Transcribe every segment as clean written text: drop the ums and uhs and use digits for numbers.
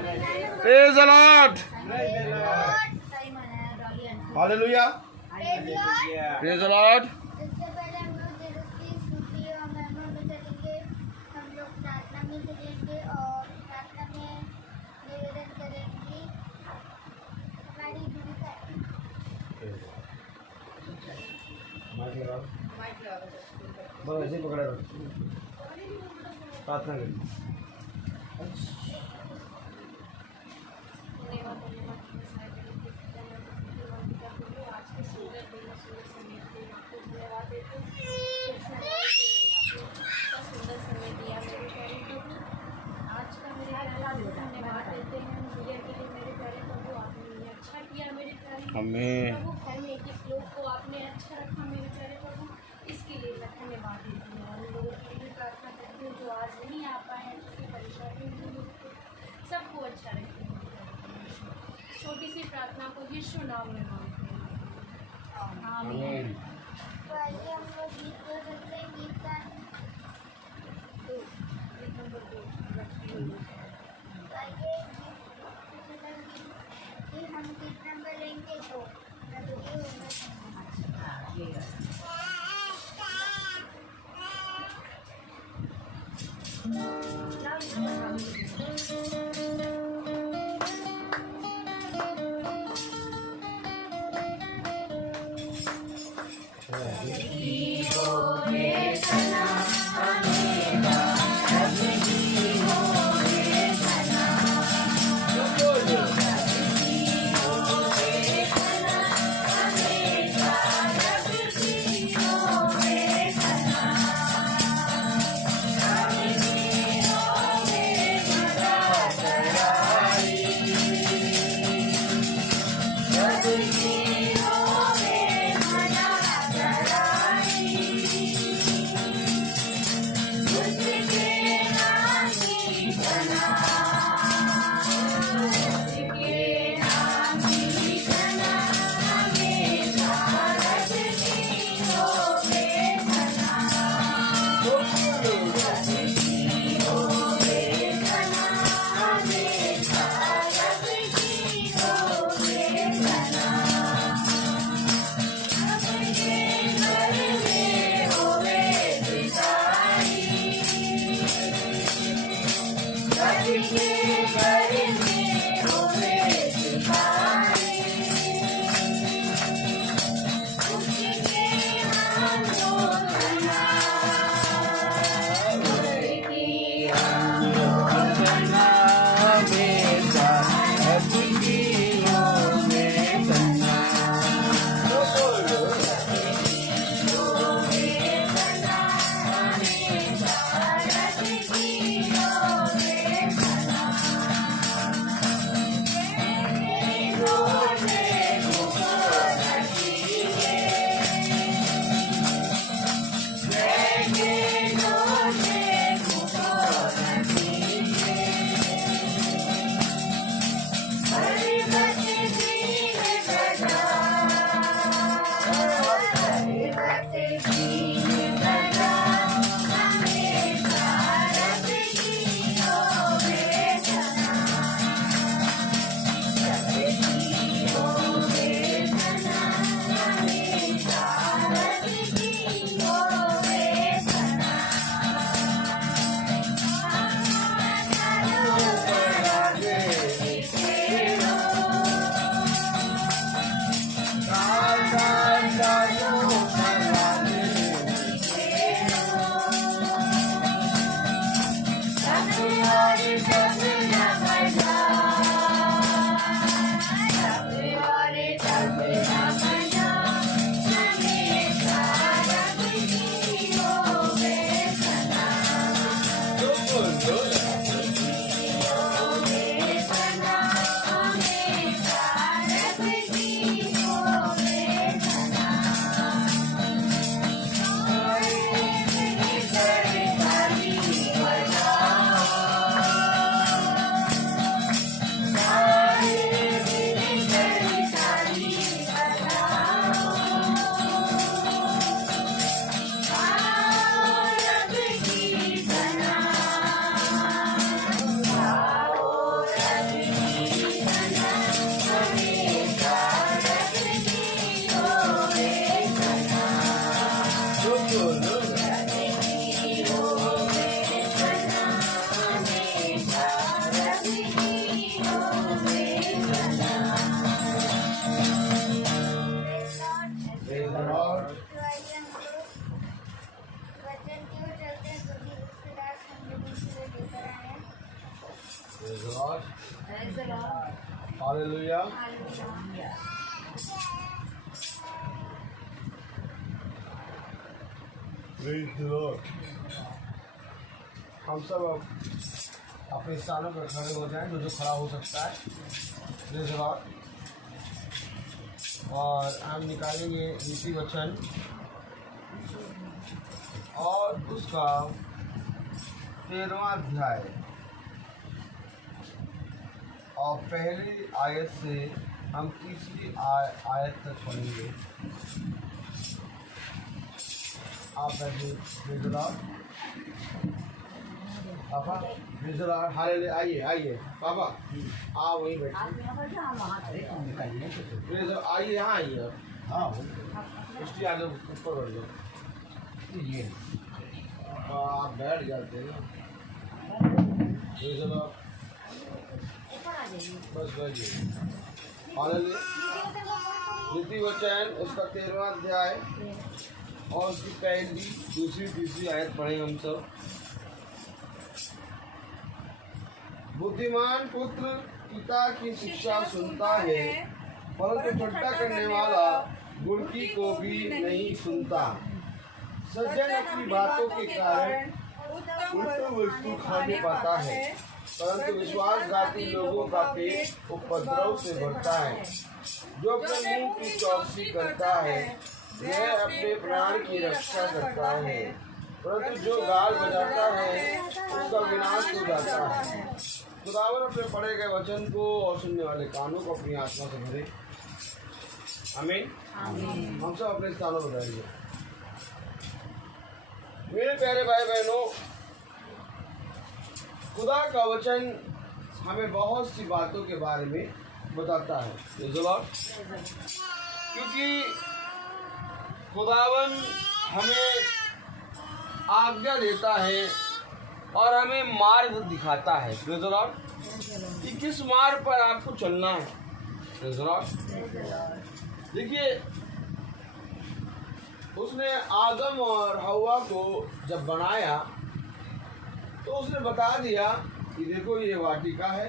Praise the Lord. Hallelujah. Praise the Lord. इससे पहले हम लोग जेरूस की स्तुति और महिमा में चलेंगे। हम लोग प्रार्थना में चलेंगे और प्रार्थना में निवेदन करेंगे। हमारी भूमिका बस ऐसे ही पकड़ा रहो, प्रार्थना करें। हमें लोग को आपने अच्छा रखा मेरे प्यारे प्रभु, इसके लिए मैं धन्यवाद देती हूँ। उन लोगों के लिए प्रार्थना करती हूँ जो आज नहीं आ पाए हैं, जिसकी परेशानी हुई, सबको अच्छा रखें। छोटी सी प्रार्थना को यीशु नाम में मांगते हैं, आमीन। तो आइए हम लोग गीत गा सकते हैं। गीत का आइए हम गीत नंबर लेंगे तो Praise the Lord. Praise the Lord. Hallelujah. Hallelujah. Praise the Lord. हम सब अब अपने स्थानों पर खड़े हो जाएं, जो खड़ा हो सकता है। Praise the Lord. और हम निकालेंगे नीति वचन और उसका 13वां अध्याय और पहली आयत से हम तीसरी आयत तक पढ़ेंगे। आप पापा हालेलुया। आइए पापा, आ वहीं बैठिए। आइए, यहाँ आइए। हाँ, इसलिए आगे ऊपर बढ़ जाओ। ये आप बैठ जाते हैं ना। बस बैठिए। हालेलुया। नीति वचन उसका 13वां अध्याय और उसकी पहली, दूसरी, तीसरी आयत पढ़ेंगे हम सब। बुद्धिमान पुत्र पिता की शिक्षा सुनता है, परंतु ठट्टा करने वाला बुड़की को भी नहीं सुनता। सज्जन अपनी बातों के कारण उत्तम वस्तु खाने पाता है, परंतु विश्वासघाती लोगों का पेट उपद्रव से भरता है। जो अपने मुंह की चौकसी करता है वह अपने प्राण की रक्षा करता है, परंतु जो गाल बजाता है उसका विनाश हो जाता है। खुदावन अपने पढ़े गए वचन को और सुनने वाले कानों को अपनी आत्मा से भरे। आमीन। हम सब अपने स्थानों पर बैठिए। मेरे प्यारे भाई बहनों, खुदा का वचन हमें बहुत सी बातों के बारे में बताता है, क्योंकि खुदावन हमें आज्ञा देता है और हमें मार्ग दिखाता है कि किस मार्ग पर आपको चलना है। देखिए, उसने आदम और हव्वा को जब बनाया तो उसने बता दिया कि देखो ये वाटिका है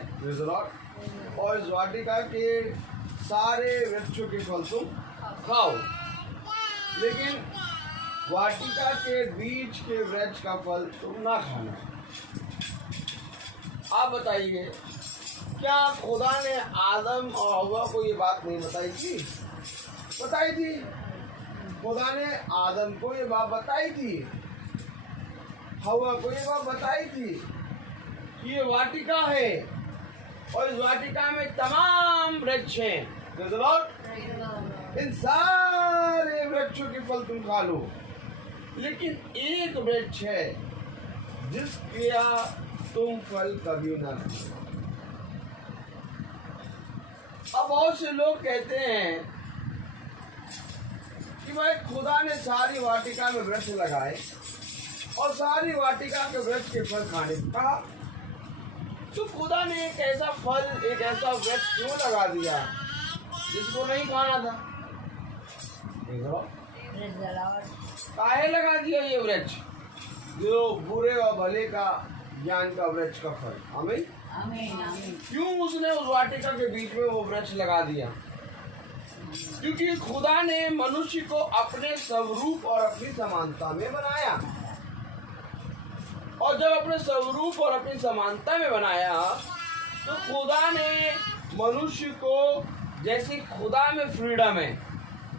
और इस वाटिका के सारे वृक्षों के फल तुम खाओ, लेकिन वाटिका के बीच के वृक्ष का फल तुम ना खाना। आप बताइए, क्या खुदा ने आदम और हव्वा को ये बात नहीं बताई थी? बताई थी। खुदा ने आदम को ये बात बताई थी, हव्वा को ये बात बताई थी कि ये वाटिका है और इस वाटिका में तमाम वृक्ष हैं। इन सारे वृक्षों के फल तुम खा लो, लेकिन एक वृक्ष है जिसका तुम फल कभी ना खाओ। अब बहुत से लोग कहते हैं कि भाई खुदा ने सारी वाटिका में वृक्ष लगाए और सारी वाटिका के वृक्ष के फल खाने को कहा, तो खुदा ने एक ऐसा फल, एक ऐसा वृक्ष क्यों लगा दिया जिसको नहीं खाना था? काहे लगा दिया ये वृक्ष, जो बुरे और भले का ज्ञान का वृक्ष का फल? आमीन। क्यों उसने उस वाटिका के बीच में वो वृक्ष लगा दिया? क्योंकि खुदा ने मनुष्य को अपने स्वरूप और अपनी समानता में बनाया, और जब अपने स्वरूप और अपनी समानता में बनाया तो खुदा ने मनुष्य को, जैसे खुदा में फ्रीडम है,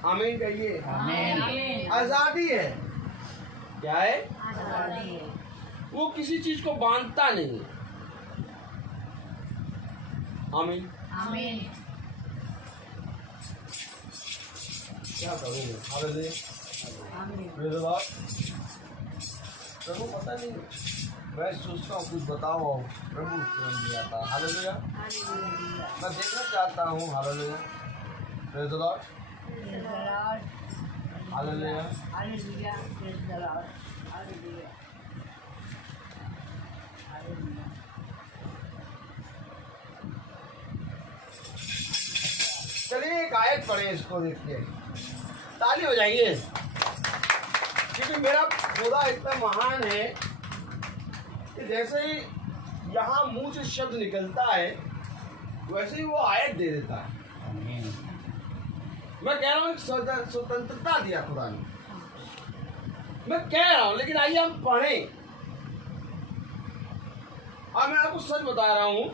आमीन कहिए, आजादी है। क्या है? आजादी है। वो किसी चीज को बांधता नहीं। आमीन। आमीन। क्या करोगे? हालेलुया। Praise the lord. प्रभु पता नहीं, मैं सोचता हूँ कुछ बताओ, प्रभु क्यों नहीं आता? हालेलुया। मैं देखना चाहता हूँ। Hallelujah. Praise the Lord. Hallelujah. चलिए एक आयत पढ़े, इसको देखिए, ताली हो जाइए, क्योंकि मेरा खुदा इतना महान है कि जैसे ही यहाँ मुंह से शब्द निकलता है वैसे ही वो आयत दे देता है। मैं कह रहा हूँ स्वतंत्रता दिया खुदा ने, मैं कह रहा हूँ, लेकिन आइए हम पढ़ें। अब मैं आपको सच बता रहा हूँ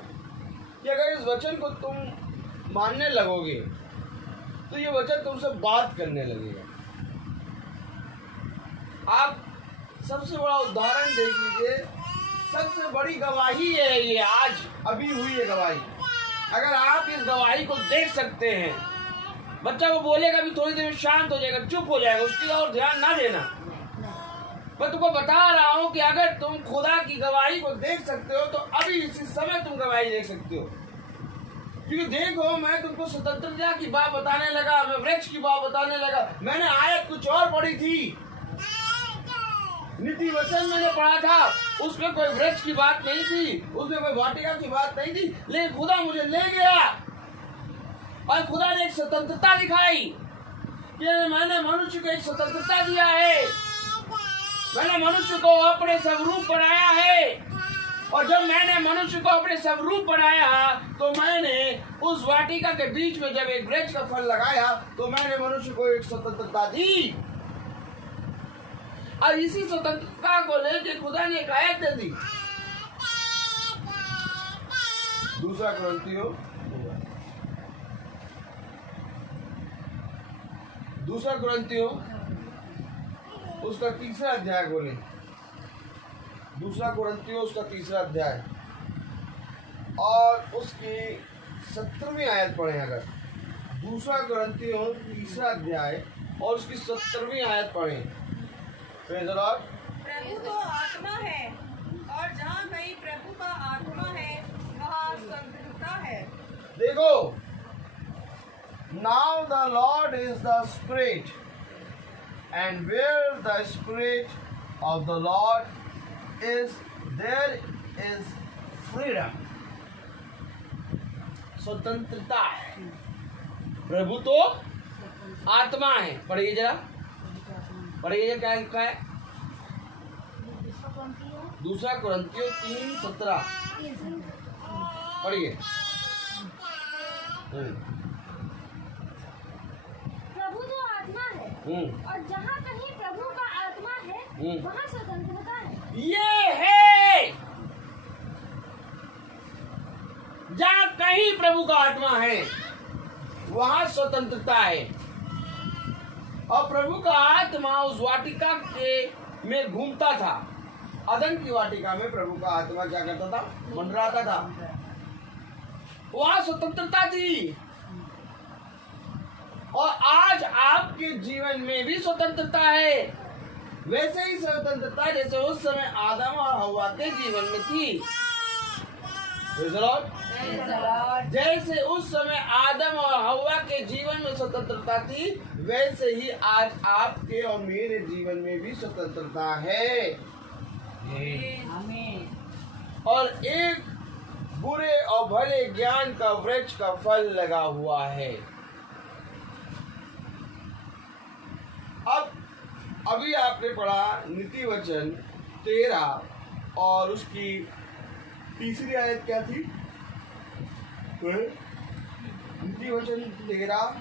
कि अगर इस वचन को तुम मानने लगोगे तो ये वचन तुमसे बात करने लगेगा। आप सबसे बड़ा उदाहरण देख लीजिए, सबसे बड़ी गवाही है ये, आज अभी हुई है गवाही। अगर आप इस गवाही को देख सकते हैं, बच्चा को बोलेगा भी थोड़ी देर में शांत हो जाएगा, चुप हो जाएगा, उसकी और ध्यान ना देना। मैं तुमको बता रहा हूं कि अगर तुम खुदा की गवाही को देख सकते हो तो अभी इसी समय तुम गवाही देख सकते हो। क्योंकि देखो, मैं तुमको स्वतंत्रता की बात बताने लगा, मैं वृक्ष की बात बताने लगा, मैंने आयत कुछ और पढ़ी थी, नीति वचन मैंने पढ़ा था, उसमें कोई वृक्ष की बात नहीं थी, उसमें कोई वाटिका की बात नहीं थी, लेकिन खुदा मुझे ले गया और खुदा ने एक स्वतंत्रता दिखाई कि मैंने मनुष्य को एक स्वतंत्रता दिया है, मैंने मनुष्य को अपने स्वरूप बनाया है। और जब मैंने मनुष्य को अपने स्वरूप बनाया तो मैंने उस वाटिका के बीच में जब एक वृक्ष का फल लगाया तो मैंने मनुष्य को एक स्वतंत्रता दी, और इसी स्वतंत्रता को लेकर खुदा ने एक आयत दे दी। दूसरा कुरिन्थियों उसका तीसरा अध्याय बोले, दूसरा कुरिन्थियों उसका तीसरा अध्याय और उसकी 17वीं आयत पढ़े। अगर दूसरा कुरिन्थियों तीसरा अध्याय और उसकी 17वीं आयत पढ़े। Praise the lord. प्रभु तो आत्मा है और जहाँ कहीं प्रभु का आत्मा है वहाँ स्वतंत्रता है। देखो, now the Lord is the Spirit, and where the Spirit of the Lord is, there is freedom. स्वतंत्रता है। प्रभु तो आत्मा है। पढ़िए जरा, पढ़िए क्या लिखा है। दूसरा कुरिन्थियों 3:17 पढ़िए। प्रभु तो आत्मा है और जहाँ कहीं प्रभु का आत्मा है वहाँ स्वतंत्रता है। ये है, जहाँ कहीं प्रभु का आत्मा है वहाँ स्वतंत्रता है। और प्रभु का आत्मा उस वाटिका के में घूमता था। अदन की वाटिका में प्रभु का आत्मा क्या करता था? मंडराता था। वहाँ स्वतंत्रता थी। और आज आपके जीवन में भी स्वतंत्रता है। वैसे ही स्वतंत्रता जैसे उस समय आदम और हव्वा के जीवन में थी। जैसे उस समय आदम और हव्वा के जीवन में स्वतंत्रता थी, वैसे ही आज आपके और मेरे जीवन में भी स्वतंत्रता है। और एक बुरे और भले ज्ञान का वृक्ष का फल लगा हुआ है। अब अभी आपने पढ़ा नीति वचन 13 और उसकी तीसरी आयत क्या थी? नीति वचन 13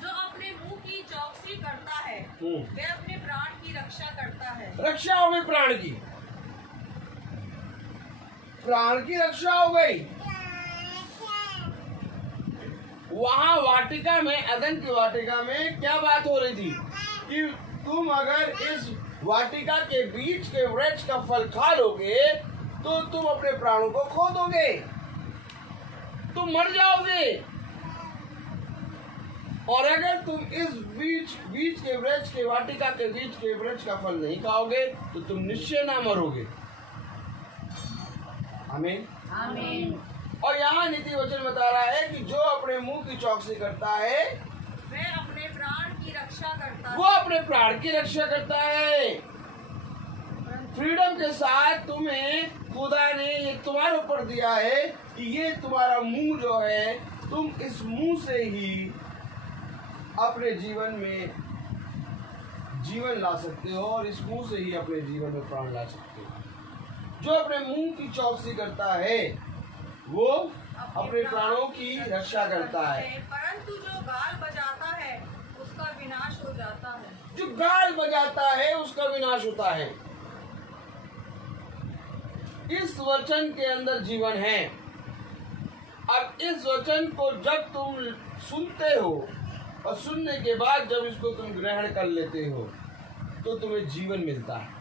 जो अपने मुंह की चौकसी करता है वह अपने प्राण की रक्षा करता है। रक्षा हो गई, प्राण की, प्राण की रक्षा हो गई। वहां वाटिका में, अदन की वाटिका में क्या बात हो रही थी कि तुम अगर इस वाटिका के बीच के वृक्ष का फल खा लोगे तो तुम अपने प्राणों को खो दोगे, तुम मर जाओगे। और अगर तुम इस बीच के वृक्ष के वाटिका के बीच के वृक्ष का फल नहीं खाओगे तो तुम निश्चय ना मरोगे। आमीन, आमीन। और यहाँ नीति वचन बता रहा है कि जो अपने मुंह की चौकसी करता है वह अपने प्राण की रक्षा करता है। वो अपने प्राण की रक्षा करता है। फ्रीडम के साथ तुम्हें खुदा ने ये तुम्हारे ऊपर दिया है कि ये तुम्हारा मुंह जो है, तुम इस मुंह से ही अपने जीवन में जीवन ला सकते हो और इस मुंह से ही अपने जीवन में प्राण ला सकते हो। जो अपने मुंह की चौकसी करता है वो अपने प्राणों की रक्षा करता है, परंतु जो गाल बजाता है उसका विनाश हो जाता है। जो गाल बजाता है उसका विनाश होता है। इस वचन के अंदर जीवन है। अब इस वचन को जब तुम सुनते हो और सुनने के बाद जब इसको तुम ग्रहण कर लेते हो तो तुम्हें जीवन मिलता है।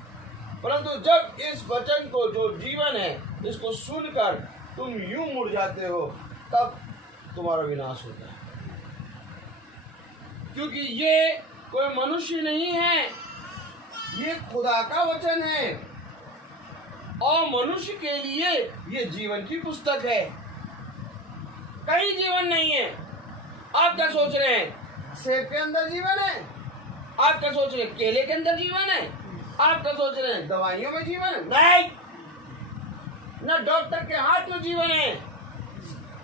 परंतु जब इस वचन को जो जीवन है इसको सुनकर तुम यूं मुड़ जाते हो तब तुम्हारा विनाश होता है, क्योंकि ये कोई मनुष्य नहीं है, ये खुदा का वचन है और मनुष्य के लिए ये जीवन की पुस्तक है। कहीं जीवन नहीं है। आप क्या सोच रहे हैं? सेब के अंदर जीवन है? आप क्या सोच रहे हैं? केले के अंदर जीवन है? आप क्या सोच रहे हैं? दवाइयों में जीवन है? नहीं, न डॉक्टर के हाथ में जीवन है।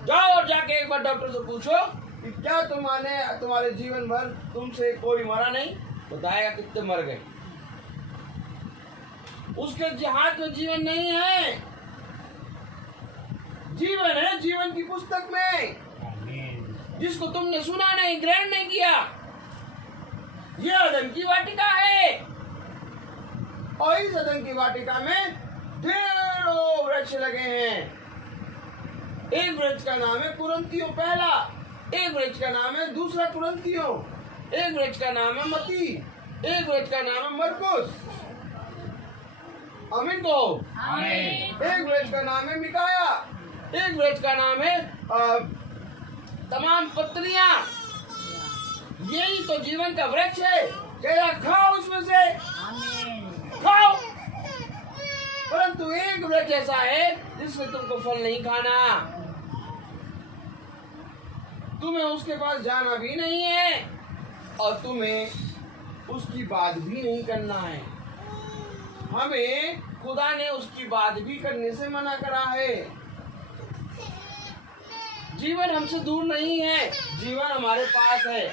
जाओ और जाके एक बार डॉक्टर से पूछो कि क्या तुम्हारे जीवन भर तुमसे कोई मरा नहीं? बताएगा कितने मर गए। उसके हाथ में जीवन नहीं है। जीवन है जीवन की पुस्तक में, जिसको तुमने सुना नहीं, ग्रहण नहीं किया। यह अदन की वाटिका है और इस अदन की वाटिका में ढेरों वृक्ष लगे हैं। एक वृक्ष का नाम है कुरिन्थियों पहला, एक वृक्ष का नाम है दूसरा कुरिन्थियों, एक वृक्ष का नाम है मत्ती, एक वृक्ष का नाम है मरकुस। आमीन को। एक वृक्ष का नाम है मिकाया, एक वृक्ष का नाम है तमाम पत्रियां। यही तो जीवन का वृक्ष है। क्या खाओ उसमें से, खाओ। परंतु एक वृक्ष ऐसा है जिसमें तुमको फल नहीं खाना, तुम्हें उसके पास जाना भी नहीं है और तुम्हें उसकी बात भी नहीं करना है। हमें खुदा ने उसकी बात भी करने से मना करा है। जीवन हमसे दूर नहीं है, जीवन हमारे पास है।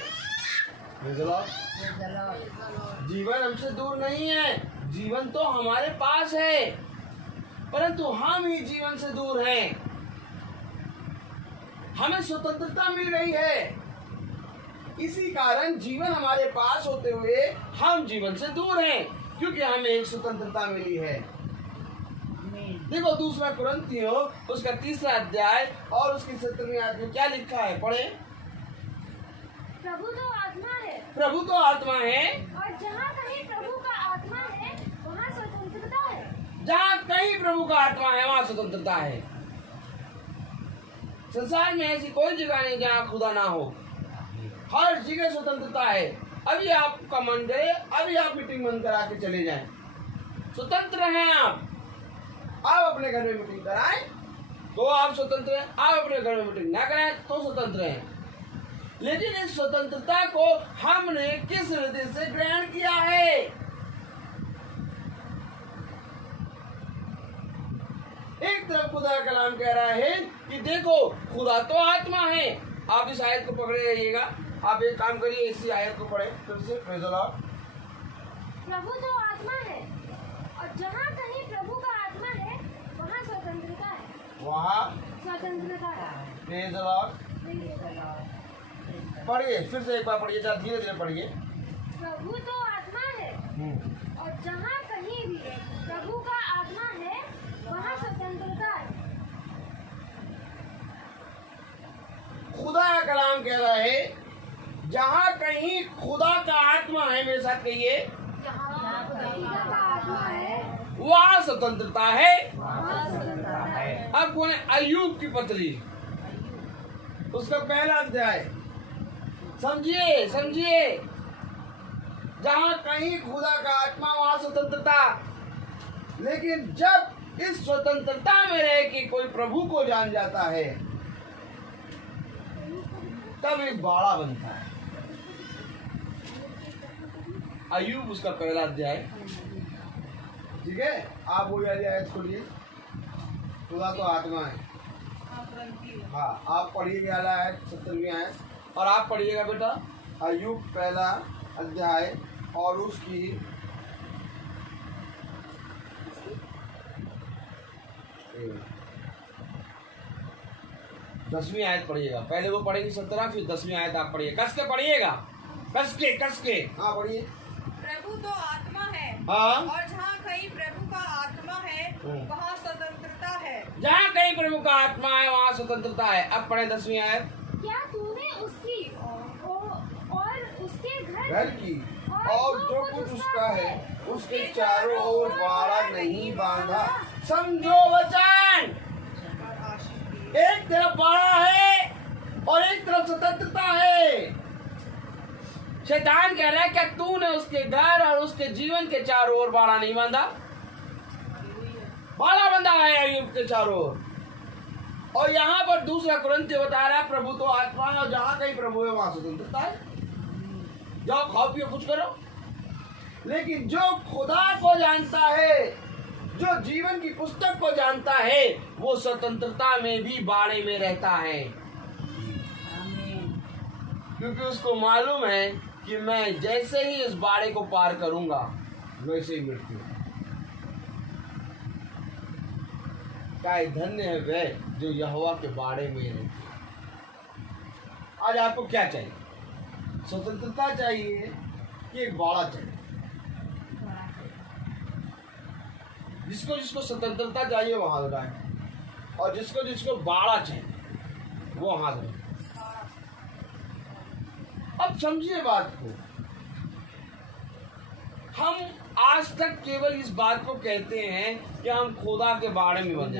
जीवन हमसे दूर नहीं है, जीवन तो हमारे पास है, परंतु हम ही जीवन से दूर हैं। हमें स्वतंत्रता मिल गई है, इसी कारण जीवन हमारे पास होते हुए हम जीवन से दूर हैं, क्योंकि हमें एक स्वतंत्रता मिली है। देखो दूसरा कुरिन्थियों उसका 3रा अध्याय और उसकी 17वीं आयत में क्या लिखा है, पढ़े। प्रभु तो आत्मा है, प्रभु तो आत्मा है और जहाँ कहीं प्रभु का आत्मा है वहाँ स्वतंत्रता है। जहाँ कहीं प्रभु का आत्मा है वहाँ स्वतंत्रता है। संसार में ऐसी कोई जगह नहीं जहाँ खुदा ना हो, हर जगह स्वतंत्रता है। अभी आपका मन करे, अभी आप मीटिंग बंद करा के चले जाएं, स्वतंत्र हैं आप अपने घर में मीटिंग कराएं तो आप स्वतंत्र हैं, आप अपने घर में मीटिंग ना कराएं तो स्वतंत्र हैं। लेकिन इस स्वतंत्रता को हमने किस हृदय से ग्रहण किया है? एक तरफ खुदा का कलाम कह रहा है कि देखो खुदा तो आत्मा है। आप इस आयत को पकड़े रहिएगा। आप एक काम करिए, इसी आयत को पढ़े फिर से। Praise the lord. प्रभु तो आत्मा है और जहाँ कहीं प्रभु का आत्मा है वहाँ स्वतंत्रता है। वहाँ स्वतंत्रता है। Praise the Lord. पढ़िए फिर से एक बार पढ़िए, जरा धीरे धीरे पढ़िए। प्रभु तो आत्मा है और जहाँ कहीं भी प्रभु का आत्मा है वहाँ स्वतंत्रता है। खुदा का कलाम कह रहा है जहाँ कहीं खुदा का आत्मा है, मेरे साथ कहिए, खुदा का आत्मा है वहाँ स्वतंत्रता है। वहाँ स्वतंत्रता है। अब कौन है? अय्यूब की पत्री उसका 1 अध्याय। समझिए समझिए, जहाँ कहीं खुदा का आत्मा वहाँ स्वतंत्रता। लेकिन जब इस स्वतंत्रता में रह के कोई प्रभु को जान जाता है तब एक बाड़ा बनता है। अय्यूब उसका 1 अध्याय, ठीक है। आप वो आयत खोलिए, खुदा तो आत्मा है। हाँ, आप पढ़िएगा आयत 17वीं आयत, और आप पढ़िएगा बेटा अय्यूब 1 अध्याय और उसकी 10वीं आयत पढ़िएगा, पहले वो पढ़ेंगे 17, फिर 10वीं आयत आप पढ़िए, कस के पढ़िएगा, कस के। हाँ पढ़िए। प्रभु तो आत्मा है, हाँ। और जहाँ कहीं प्रभु का आत्मा है वहाँ स्वतंत्रता है। जहाँ कहीं प्रभु का आत्मा है वहाँ स्वतंत्रता है। अब पढ़े 10वीं आयत। क्या तूने उसकी और उसके घर की और जो कुछ उसका है उसके चारों ओर बाड़ा नहीं बांधा। समझो वचन, एक तरफ बाड़ा है और एक तरफ स्वतंत्रता है। शैतान कह रहा है क्या तूने उसके घर और उसके जीवन के चारों ओर बाड़ा नहीं बांधा? बाड़ा बंधा है अय्यूब के चारों ओर। और यहाँ पर दूसरा कुरिन्थियों बता रहा है प्रभु तो आत्मा है और जहाँ कहीं प्रभु है वहां स्वतंत्रता है। जाओ खाओ पियो कुछ करो। लेकिन जो खुदा को जानता है, जो जीवन की पुस्तक को जानता है, वो स्वतंत्रता में भी बाड़े में रहता है, क्योंकि उसको मालूम है कि मैं जैसे ही इस बाड़े को पार करूंगा वैसे ही मृत्यु। क्या धन्य है वह जो यहोवा के बाड़े में रहते। आज आपको क्या चाहिए? स्वतंत्रता चाहिए कि एक बाड़ा चाहिए? जिसको जिसको स्वतंत्रता चाहिए वो हाथ उठाए, और जिसको जिसको बाड़ा चाहिए वो हाथ उठाए। अब समझिए बात को। हम आज तक केवल इस बात को कहते हैं कि हम खुदा के बाड़े में बंधे।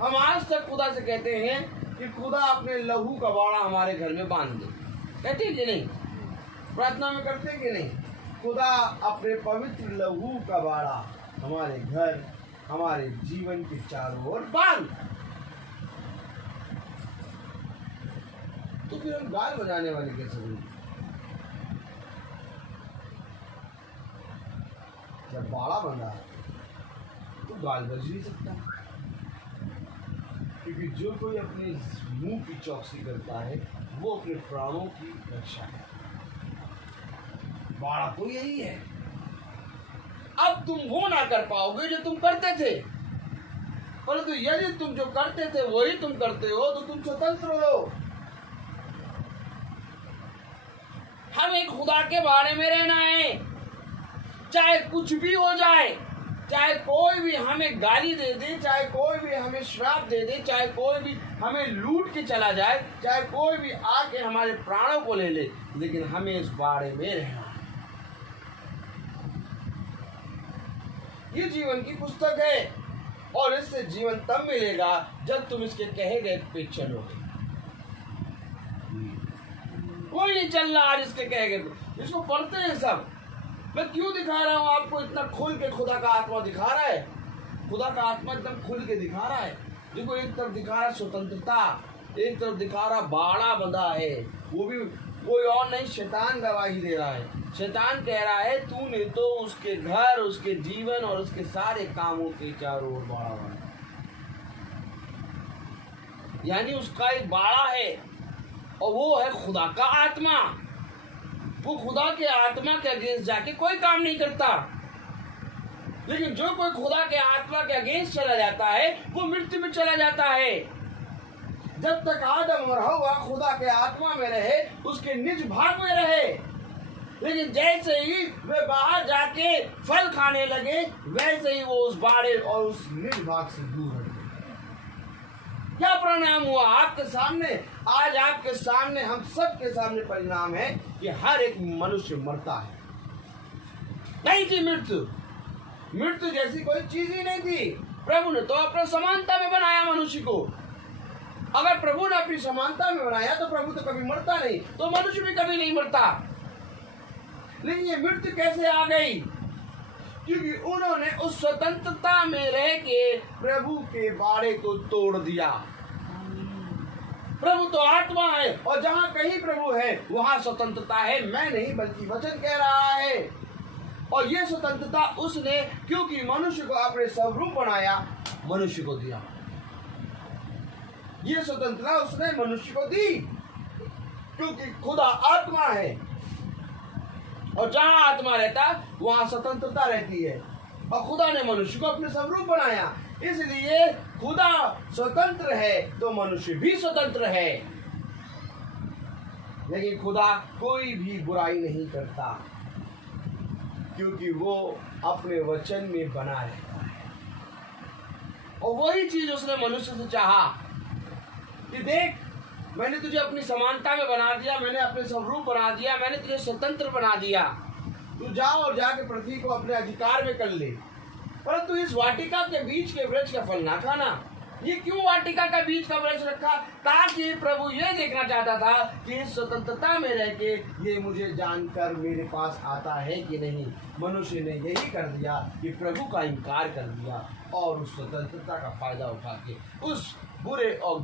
हम आज तक खुदा से कहते हैं कि खुदा अपने लहू का बाड़ा हमारे घर में बांध दे। कहते हैं कि नहीं? प्रार्थना में करते हैं कि नहीं? खुदा अपने पवित्र लहू का बाड़ा हमारे घर, हमारे जीवन के चारों ओर बांध। तो फिर हम गाल बजाने वाले कैसे होंगे? जब बाड़ा बंधा तो गाल बज नहीं सकता, क्योंकि जो कोई अपने मुंह की चौकसी करता है वो अपने प्राणों की रक्षा है। बाड़ा तो यही है। अब तुम वो ना कर पाओगे जो तुम करते थे, परंतु यदि तुम जो करते थे वही तुम करते हो तो तुम स्वतंत्र हो। हमें खुदा के बारे में रहना है, चाहे कुछ भी हो जाए, चाहे कोई भी हमें गाली दे दे, चाहे कोई भी हमें श्राप दे दे, चाहे कोई भी हमें लूट के चला जाए, चाहे कोई भी आके हमारे प्राणों को ले ले, लेकिन हमें इस बारे में रहना है। ये जीवन की पुस्तक है और इससे जीवन तब मिलेगा जब तुम इसके कहे गए पे चलोगे। कोई नहीं चल रहा आज इसके कहे गए। इसको पढ़ते हैं सब। मैं क्यों दिखा रहा हूँ आपको इतना खुल के? खुदा का आत्मा दिखा रहा है। खुदा का आत्मा एकदम खुल के दिखा रहा है। देखो, एक तरफ दिखा रहा है स्वतंत्रता, एक तरफ दिखा रहा बाड़ा बंधा है। वो भी कोई और नहीं, शैतान गवाही दे रहा है। शैतान कह रहा है तूने तो उसके घर, उसके जीवन और उसके सारे कामों के चारों ओर बाड़ा बना, यानी उसका एक बाड़ा है और वो है खुदा का आत्मा। वो खुदा के आत्मा के अगेंस्ट जाके कोई काम नहीं करता। लेकिन जो कोई खुदा के आत्मा के अगेंस्ट चला जाता है वो मृत्यु में चला जाता है। जब तक आदम और हव्वा खुदा के आत्मा में रहे, उसके निज भाग में रहे, लेकिन जैसे ही वे बाहर जाके फल खाने लगे वैसे ही वो उस बाड़े और उस निज भाग से दूर हट गए। क्या परिणाम हुआ आपके सामने? आज आपके सामने, हम सब के सामने परिणाम है कि हर एक मनुष्य मरता है। नहीं थी मृत्यु, मृत्यु जैसी कोई चीज ही नहीं थी। प्रभु ने तो अपने समानता में बनाया मनुष्य को। अगर प्रभु ने अपनी समानता में बनाया तो प्रभु तो कभी मरता नहीं, तो मनुष्य भी कभी नहीं मरता। लेकिन ये मृत्यु कैसे आ गई? क्योंकि उन्होंने उस स्वतंत्रता में रह के प्रभु के बाड़े को तोड़ दिया। प्रभु तो आत्मा है और जहां कहीं प्रभु है वहां स्वतंत्रता है। मैं नहीं बल्कि वचन कह रहा है। और ये स्वतंत्रता उसने, क्योंकि मनुष्य को अपने स्वरूप बनाया, मनुष्य को दिया। ये स्वतंत्रता उसने मनुष्य को दी, क्योंकि खुदा आत्मा है और जहां आत्मा रहता वहां स्वतंत्रता रहती है। और खुदा ने मनुष्य को अपने स्वरूप बनाया, इसलिए खुदा स्वतंत्र है तो मनुष्य भी स्वतंत्र है, लेकिन खुदा कोई भी बुराई नहीं करता, क्योंकि वो अपने वचन में बना रहता है। और वही चीज उसने मनुष्य से चाहा कि देख, मैंने तुझे अपनी समानता में बना दिया, मैंने अपने स्वरूप बना दिया, मैंने तुझे स्वतंत्र बना दिया, तू जा और जाके पृथ्वी को अपने अधिकार में कर ले, परंतु इस वाटिका के बीच के वृक्ष का फल ना खाना। ये क्यों वाटिका का बीच का वृक्ष रखा? ताकि प्रभु ये देखना चाहता था कि इस स्वतंत्रता में रह के ये मुझे जानकर मेरे पास आता है कि नहीं। मनुष्य ने यही कर दिया कि प्रभु का इनकार कर दिया और उस स्वतंत्रता का फायदा उठा के उस बुरे और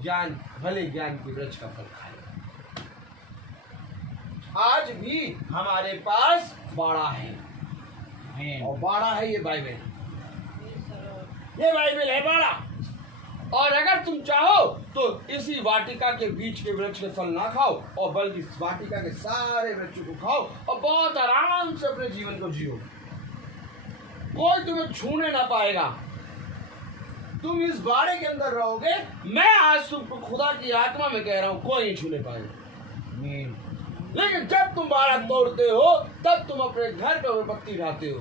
भले ज्ञान के वृक्ष का फल खाया। आज भी हमारे पास बाड़ा है, और बाड़ा है ये बाइबल, ये बाइबल है बाड़ा। और अगर तुम चाहो तो इसी वाटिका के बीच के वृक्ष के फल ना खाओ, और बल्कि इस वाटिका के सारे वृक्षों को खाओ और बहुत आराम से अपने जीवन को जियो। कोई तुम्हें छूने ना पाएगा, तुम इस बाड़े के अंदर रहोगे। मैं आज तुमको खुदा की आत्मा में कह रहा हूं, कोई नहीं छूने पाएगा। लेकिन जब तुम बाड़ा तोड़ते हो तब तुम अपने घर पर विपत्ति उठाते हो।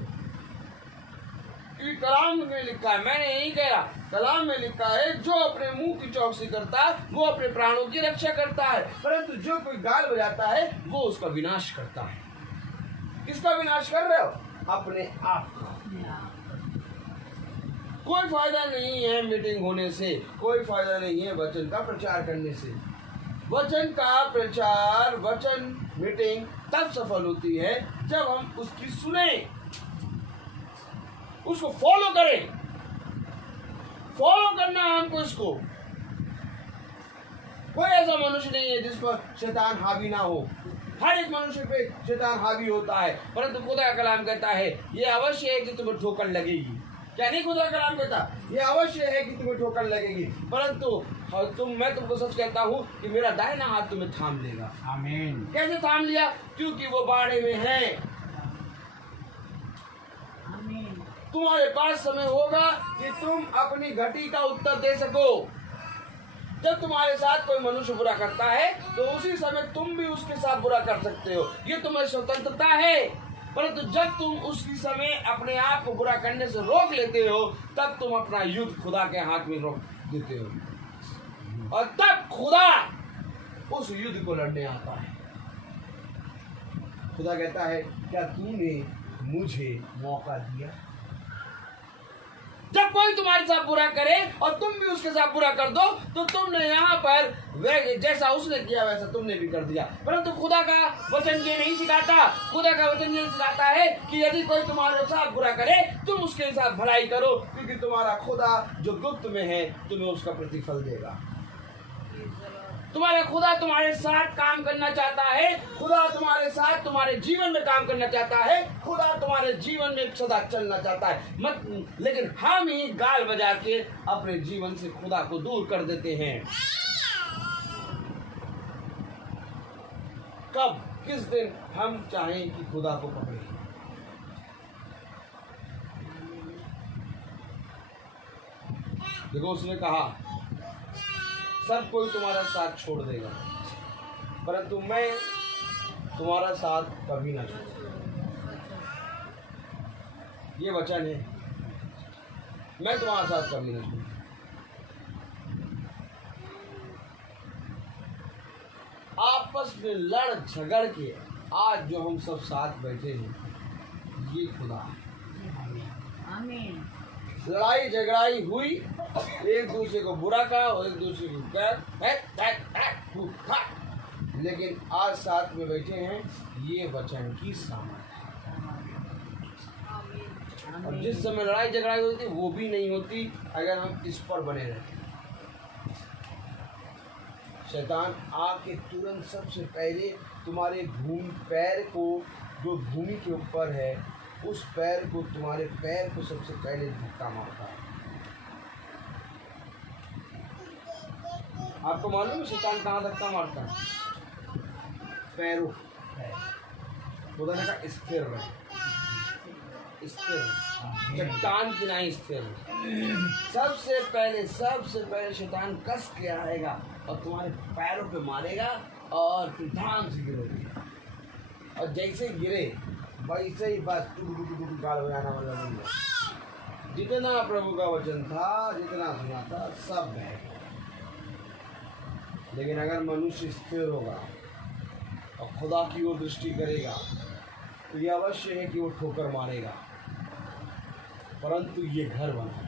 कलाम में लिखा है, मैंने यही कहा, कलाम में लिखा है, जो अपने मुंह की चौकसी करता है वो अपने प्राणों की रक्षा करता है, परंतु जो कोई गाल बजाता है वो उसका विनाश करता है। किसका विनाश कर रहे हो? अपने आप का। कोई फायदा नहीं है मीटिंग होने से, कोई फायदा नहीं है वचन का प्रचार करने से। वचन का प्रचार, वचन मीटिंग तब सफल होती है जब हम उसकी सुने, उसको फॉलो करें। फॉलो करना है हमको इसको। कोई ऐसा मनुष्य नहीं है जिस पर शैतान हावी ना हो। हर एक मनुष्य पे शैतान हावी होता है, परंतु खुदा का कलाम कहता है ये अवश्य है कि तुम्हें ठोकर लगेगी। क्या नहीं खुदा का कलाम कहता? ये अवश्य है कि तुम्हें ठोकर लगेगी, परंतु मैं तुमको सच कहता हूँ कि मेरा दाहिना हाथ तुम्हें थाम लेगा। आमीन। कैसे थाम लिया? क्योंकि वो बाड़े में है। तुम्हारे पास समय होगा कि तुम अपनी घटी का उत्तर दे सको। जब तुम्हारे साथ कोई मनुष्य बुरा करता है तो उसी समय तुम भी उसके साथ बुरा कर सकते हो, ये तुम्हारी स्वतंत्रता है। परंतु जब तुम उसी समय अपने आप को बुरा करने से रोक लेते हो तब तुम अपना युद्ध खुदा के हाथ में रोक देते हो, और तब खुदा उस युद्ध को लड़ने आता है। खुदा कहता है, क्या तूने मुझे मौका दिया? जब कोई तुम्हारे साथ बुरा करे और तुम भी उसके साथ बुरा कर दो तो तुमने यहाँ पर जैसा उसने किया वैसा तुमने भी कर दिया। परंतु खुदा का वचन ये नहीं सिखाता। खुदा का वचन ये सिखाता है कि यदि कोई तुम्हारे साथ बुरा करे तुम उसके साथ भलाई करो, क्योंकि तुम्हारा खुदा जो गुप्त में है तुम्हें उसका प्रतिफल देगा। तुम्हारा खुदा तुम्हारे साथ काम करना चाहता है। खुदा तुम्हारे साथ तुम्हारे जीवन में काम करना चाहता है। खुदा तुम्हारे जीवन में सदा चलना चाहता है। लेकिन हम ही गाल बजा के अपने जीवन से खुदा को दूर कर देते हैं। कब, किस दिन हम चाहें कि खुदा को पकड़े? देखो, उसने कहा सब कोई तुम्हारा साथ छोड़ देगा, परंतु मैं तुम्हारा साथ कभी ना छोड़ूंगा। ये वचन है, मैं तुम्हारा साथ कभी ना छोड़ूंगा। आपस में लड़ झगड़ के आज जो हम सब साथ बैठे हैं, ये खुदा है। आमीन। लड़ाई झगड़ाई हुई, एक दूसरे को बुरा कहा और एक दूसरे को लेकिन आज साथ में बैठे हैं, ये वचन की सामर्थ है। और जिस समय लड़ाई झगड़ाई होती थी वो भी नहीं होती अगर हम इस पर बने रहते। शैतान आके तुरंत सबसे पहले तुम्हारे पैर को, जो भूमि के ऊपर है, उस पैर को, तुम्हारे पैर को सबसे पहले धक्का मारता है। आपको मालूम है शैतान कहाँ धक्का मारता है? पैरों। खुदा ने कहा स्थिर रहे, स्थिर, चट्टान की नहीं स्थिर। सबसे पहले शैतान कस के आएगा और तुम्हारे पैरों पे मारेगा और फिर ध्यान से गिरोगे। और जैसे गिरे वैसे ही बस टुक गाल बजाना वाला बन गया। जितना प्रभु का वचन था, जितना सुना था, सब बह गया। लेकिन अगर मनुष्य स्थिर होगा और खुदा की ओर दृष्टि करेगा तो ये अवश्य है कि वो ठोकर मारेगा, परंतु ये घर बना,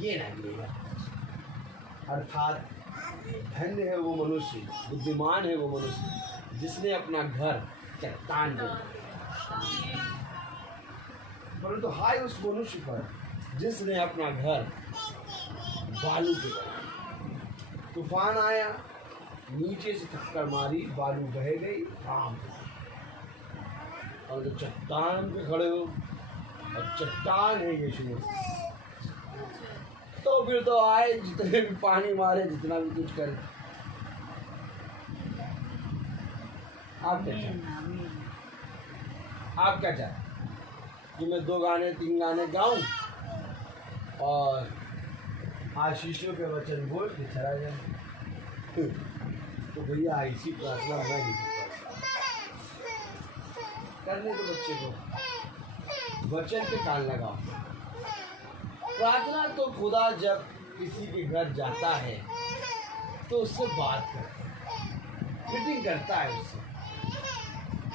ये नहीं गिरेगा। अर्थात धन्य है वो मनुष्य, बुद्धिमान है वो मनुष्य जिसने अपना घर चट्टान पे, परंतु हाय उस मनुष्य पर जिसने अपना घर बालू पे बनाया। तूफान आया, नीचे से टक्कर मारी, बालू बह गई, आम। और जो चट्टान पे खड़े हो और चट्टान है यीशु मसीह, तो फिर तो आए जितने भी पानी मारे, जितना भी कुछ करे। आप क्या चाहते? आप क्या चाहते कि मैं 2 गाने 3 गाने गाऊं और आशीषों के वचन बोल के चला जाए? तो भैया ऐसी प्रार्थना मैं नहीं कर सकता। करने दो बच्चे को, वचन पे कान लगाओ। प्रार्थना तो खुदा जब किसी के घर जाता है तो उससे बात करता है, मीटिंग करता है उससे,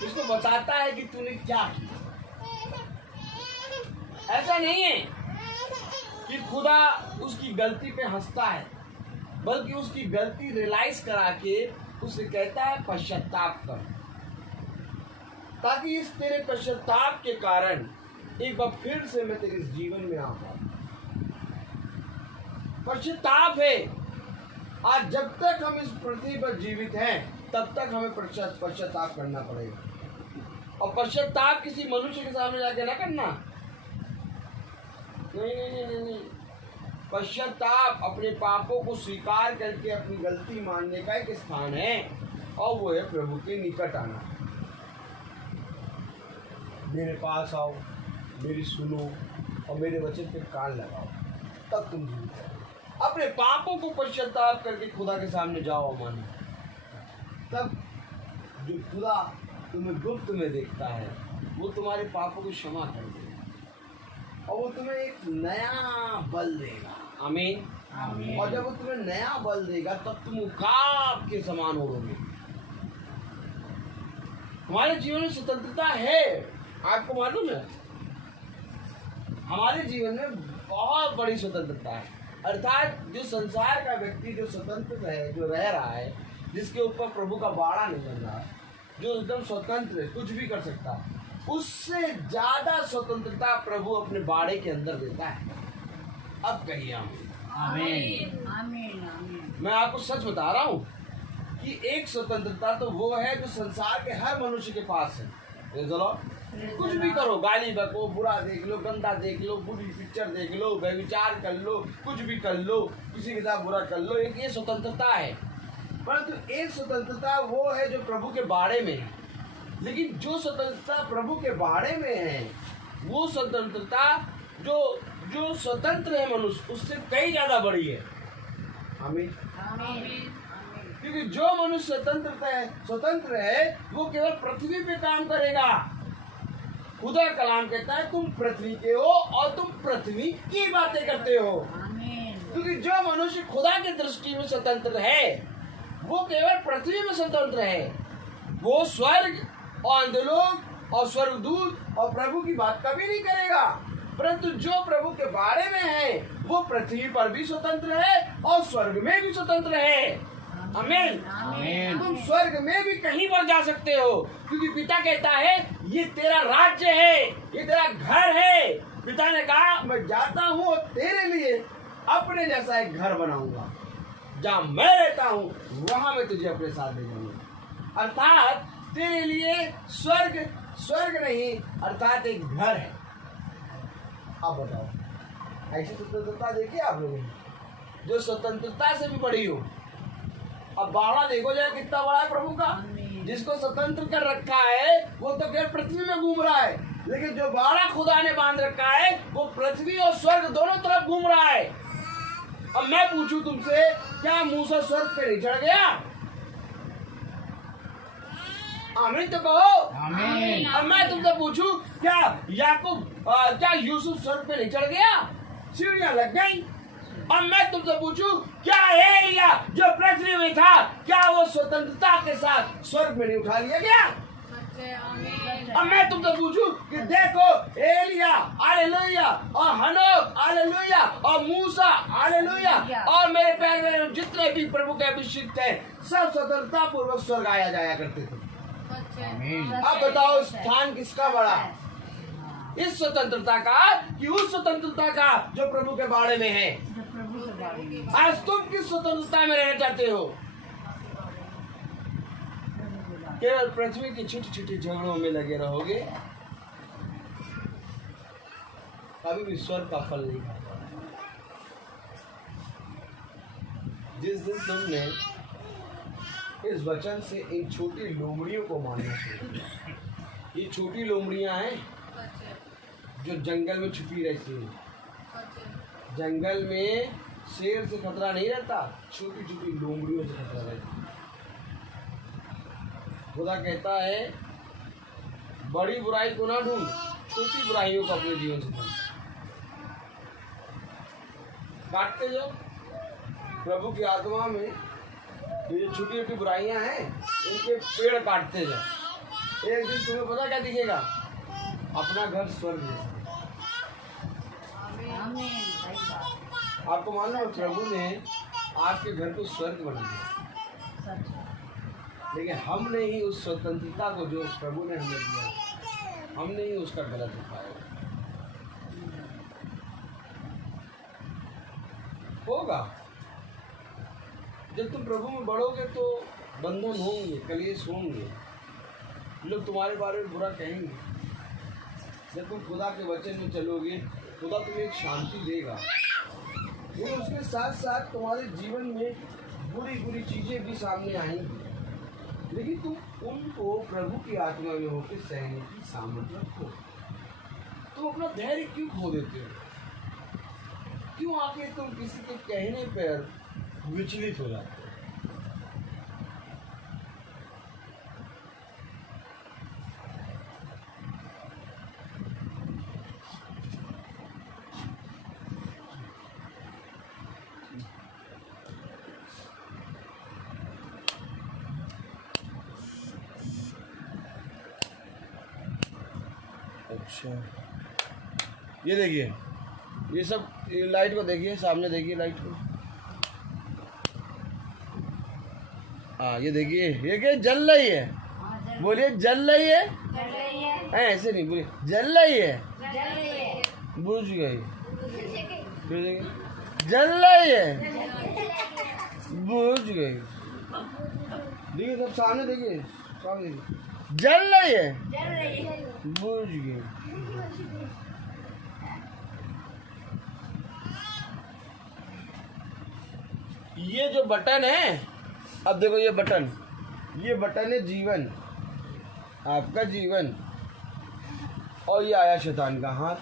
उसको बताता है कि तूने क्या किया। ऐसा नहीं है कि खुदा उसकी गलती पे हंसता है, बल्कि उसकी गलती रियलाइज करा के उसे कहता है पश्चाताप कर, ताकि इस तेरे पश्चाताप के कारण एक बार फिर से मैं तेरे जीवन में आ पाऊं। पश्चाताप है। आज जब तक हम इस पृथ्वी पर जीवित हैं तब तक हमें पश्चाताप करना पड़ेगा। और पश्चाताप किसी मनुष्य के सामने जाके ना करना, नहीं। पश्चाताप अपने पापों को स्वीकार करके अपनी गलती मानने का एक स्थान है, और वो है प्रभु के निकट आना। मेरे पास आओ, मेरी सुनो और मेरे वचन पे कान लगाओ, तब तुम जीवित हो। अपने पापों को पश्चाताप करके खुदा के सामने जाओ, मानो, तब जो खुदा तुम्हें गुप्त में देखता है वो तुम्हारे पापों को क्षमा कर देगा और वो तुम्हें एक नया बल देगा। आमीन। और जब वो तुम्हें नया बल देगा तब तुम उकाब के समान होगे। हमारे जीवन में स्वतंत्रता है, आपको मालूम है? हमारे जीवन में बहुत बड़ी स्वतंत्रता है। अर्थात जो संसार का व्यक्ति जो स्वतंत्र है, जो रह रहा है, जिसके ऊपर प्रभु का बाड़ा नहीं बन रहा, जो एकदम स्वतंत्र है, कुछ भी कर सकता है, उससे ज्यादा स्वतंत्रता प्रभु अपने बाड़े के अंदर देता है। अब कहिए आमीन। आमीन। मैं आपको सच बता रहा हूँ कि एक स्वतंत्रता तो वो है जो संसार के हर मनुष्य के पास है। चलो कुछ भी करो, गाली बको, बुरा देख लो, गंदा देख लो, बुरी पिक्चर देख लो, व्यभिचार कर लो, कुछ भी कर लो, किसी के साथ बुरा कर लो, एक ये स्वतंत्रता है। परंतु एक स्वतंत्रता वो है जो प्रभु के बाड़े में है। लेकिन जो स्वतंत्रता प्रभु के बाड़े में है, वो स्वतंत्रता जो स्वतंत्र है मनुष्य, उससे कई ज्यादा बड़ी है। आमीन। क्योंकि जो मनुष्य स्वतंत्र है वो केवल पृथ्वी पे काम करेगा। खुदा कलाम कहता है तुम पृथ्वी के हो और तुम पृथ्वी की बातें करते हो। क्योंकि जो मनुष्य खुदा की दृष्टि में स्वतंत्र है वो केवल पृथ्वी में स्वतंत्र है। वो स्वर्ग और अंधलोक और स्वर्गदूत और प्रभु की बात कभी नहीं करेगा। परंतु जो प्रभु के बारे में है वो पृथ्वी पर भी स्वतंत्र है और स्वर्ग में भी स्वतंत्र है। आमीन। तुम स्वर्ग में भी कहीं पर जा सकते हो, क्योंकि पिता कहता है ये तेरा राज्य है, ये तेरा घर है। पिता ने कहा मैं जाता हूँ और तेरे लिए अपने जैसा एक घर बनाऊंगा, जहाँ मैं रहता हूँ वहां मैं तुझे अपने साथ ले जाऊंगा। अर्थात तेरे लिए स्वर्ग नहीं, अर्थात एक घर है। आप बताओ, ऐसी स्वतंत्रता देखिए आप लोगों ने, जो स्वतंत्रता से भी बड़ी हो। अब बाड़ा देखो जाए कितना बड़ा है प्रभु का। जिसको स्वतंत्र कर रखा है वो तो केवल पृथ्वी में घूम रहा है, लेकिन जो बाड़ा खुदा ने बांध रखा है वो पृथ्वी और स्वर्ग दोनों तरफ घूम रहा है। अब मैं पूछूं तुमसे, क्या मूसा स्वर्ग पे नहीं चढ़ गया? आमीन तो कहो। आमीन। अब मैं तुमसे पूछूं, क्या क्या यूसुफ स्वर्ग पे नहीं चढ़ गया? सीढ़ियां लग गई। अब मैं तुमसे पूछूं, क्या एलिया जो पृथ्वी में था, क्या वो स्वतंत्रता के साथ स्वर्ग में नहीं उठा लिया गया? अब मैं तुमसे पूछूं कि देखो एलिया हालेलुया और हनोक हालेलुया और मूसा हालेलुया और मेरे प्यारे में जितने भी प्रभु के अभिषिक्त हैं, सब स्वतंत्रता पूर्वक स्वर्ग आया जाया करते थे। आमीन। अब बताओ स्थान किसका बड़ा, इस स्वतंत्रता का कि उस स्वतंत्रता का जो प्रभु के बारे में है? आज तुम किस स्वतंत्रता में रहना चाहते हो? केवल पृथ्वी की छोटी छोटी झगड़ों में लगे रहोगे, कभी भी स्वर्ग का फल नहीं खाता। जिस दिन तुमने इस वचन से इन छोटी लोमड़ियों को मानना शुरू किया, ये छोटी लोमड़ियां हैं जो जंगल में छुपी रहती हैं। जंगल में शेर से खतरा नहीं रहता, छोटी छोटी लोमड़ियों से खतरा रहता है। खुदा कहता है बड़ी बुराई को ना ढूंढ, छोटी बुराइयों को अपने जीवन से ढूंढ। काटते जाओ प्रभु की आत्मा में, ये जो छोटी छोटी बुराइयां हैं इनके पेड़ काटते जाओ। एक दिन तुम्हें पता क्या दिखेगा? अपना घर स्वर्ग जैसा। आपको मालूम है प्रभु ने आपके घर को स्वर्ग बना दिया, लेकिन हमने ही उस स्वतंत्रता को जो प्रभु ने हमें दिया, हमने ही उसका गलत उठाया। होगा जब तुम प्रभु में बढ़ोगे तो बंधन होंगे, कलेश होंगे, लोग तुम्हारे बारे में बुरा कहेंगे। जब तुम खुदा के वचन में चलोगे, खुदा तुम्हें एक शांति देगा, लेकिन उसके साथ साथ तुम्हारे जीवन में बुरी बुरी चीजें भी सामने आएंगी, लेकिन तुम उनको प्रभु की आत्मा में होकर सहने की सामर्थ्य रखो। तुम अपना धैर्य क्यों खो देते हो? क्यों आके तुम किसी के कहने पर विचलित हो जाते हो? अच्छा, ये देखिए, ये सब लाइट को देखिए, सामने देखिए लाइट को। हाँ ये देखिए, ये क्या जल रही है? बोलिए जल रही है। ऐसे नहीं बोलिए, जल रही है। बुझ गई। जल रही है, बुझ गई। देखिए सब सामने देखिए, सामने देखिए, जल रही है, बुझ गई। ये जो बटन है, अब देखो ये बटन है जीवन, आपका जीवन, और ये आया शैतान का हाथ।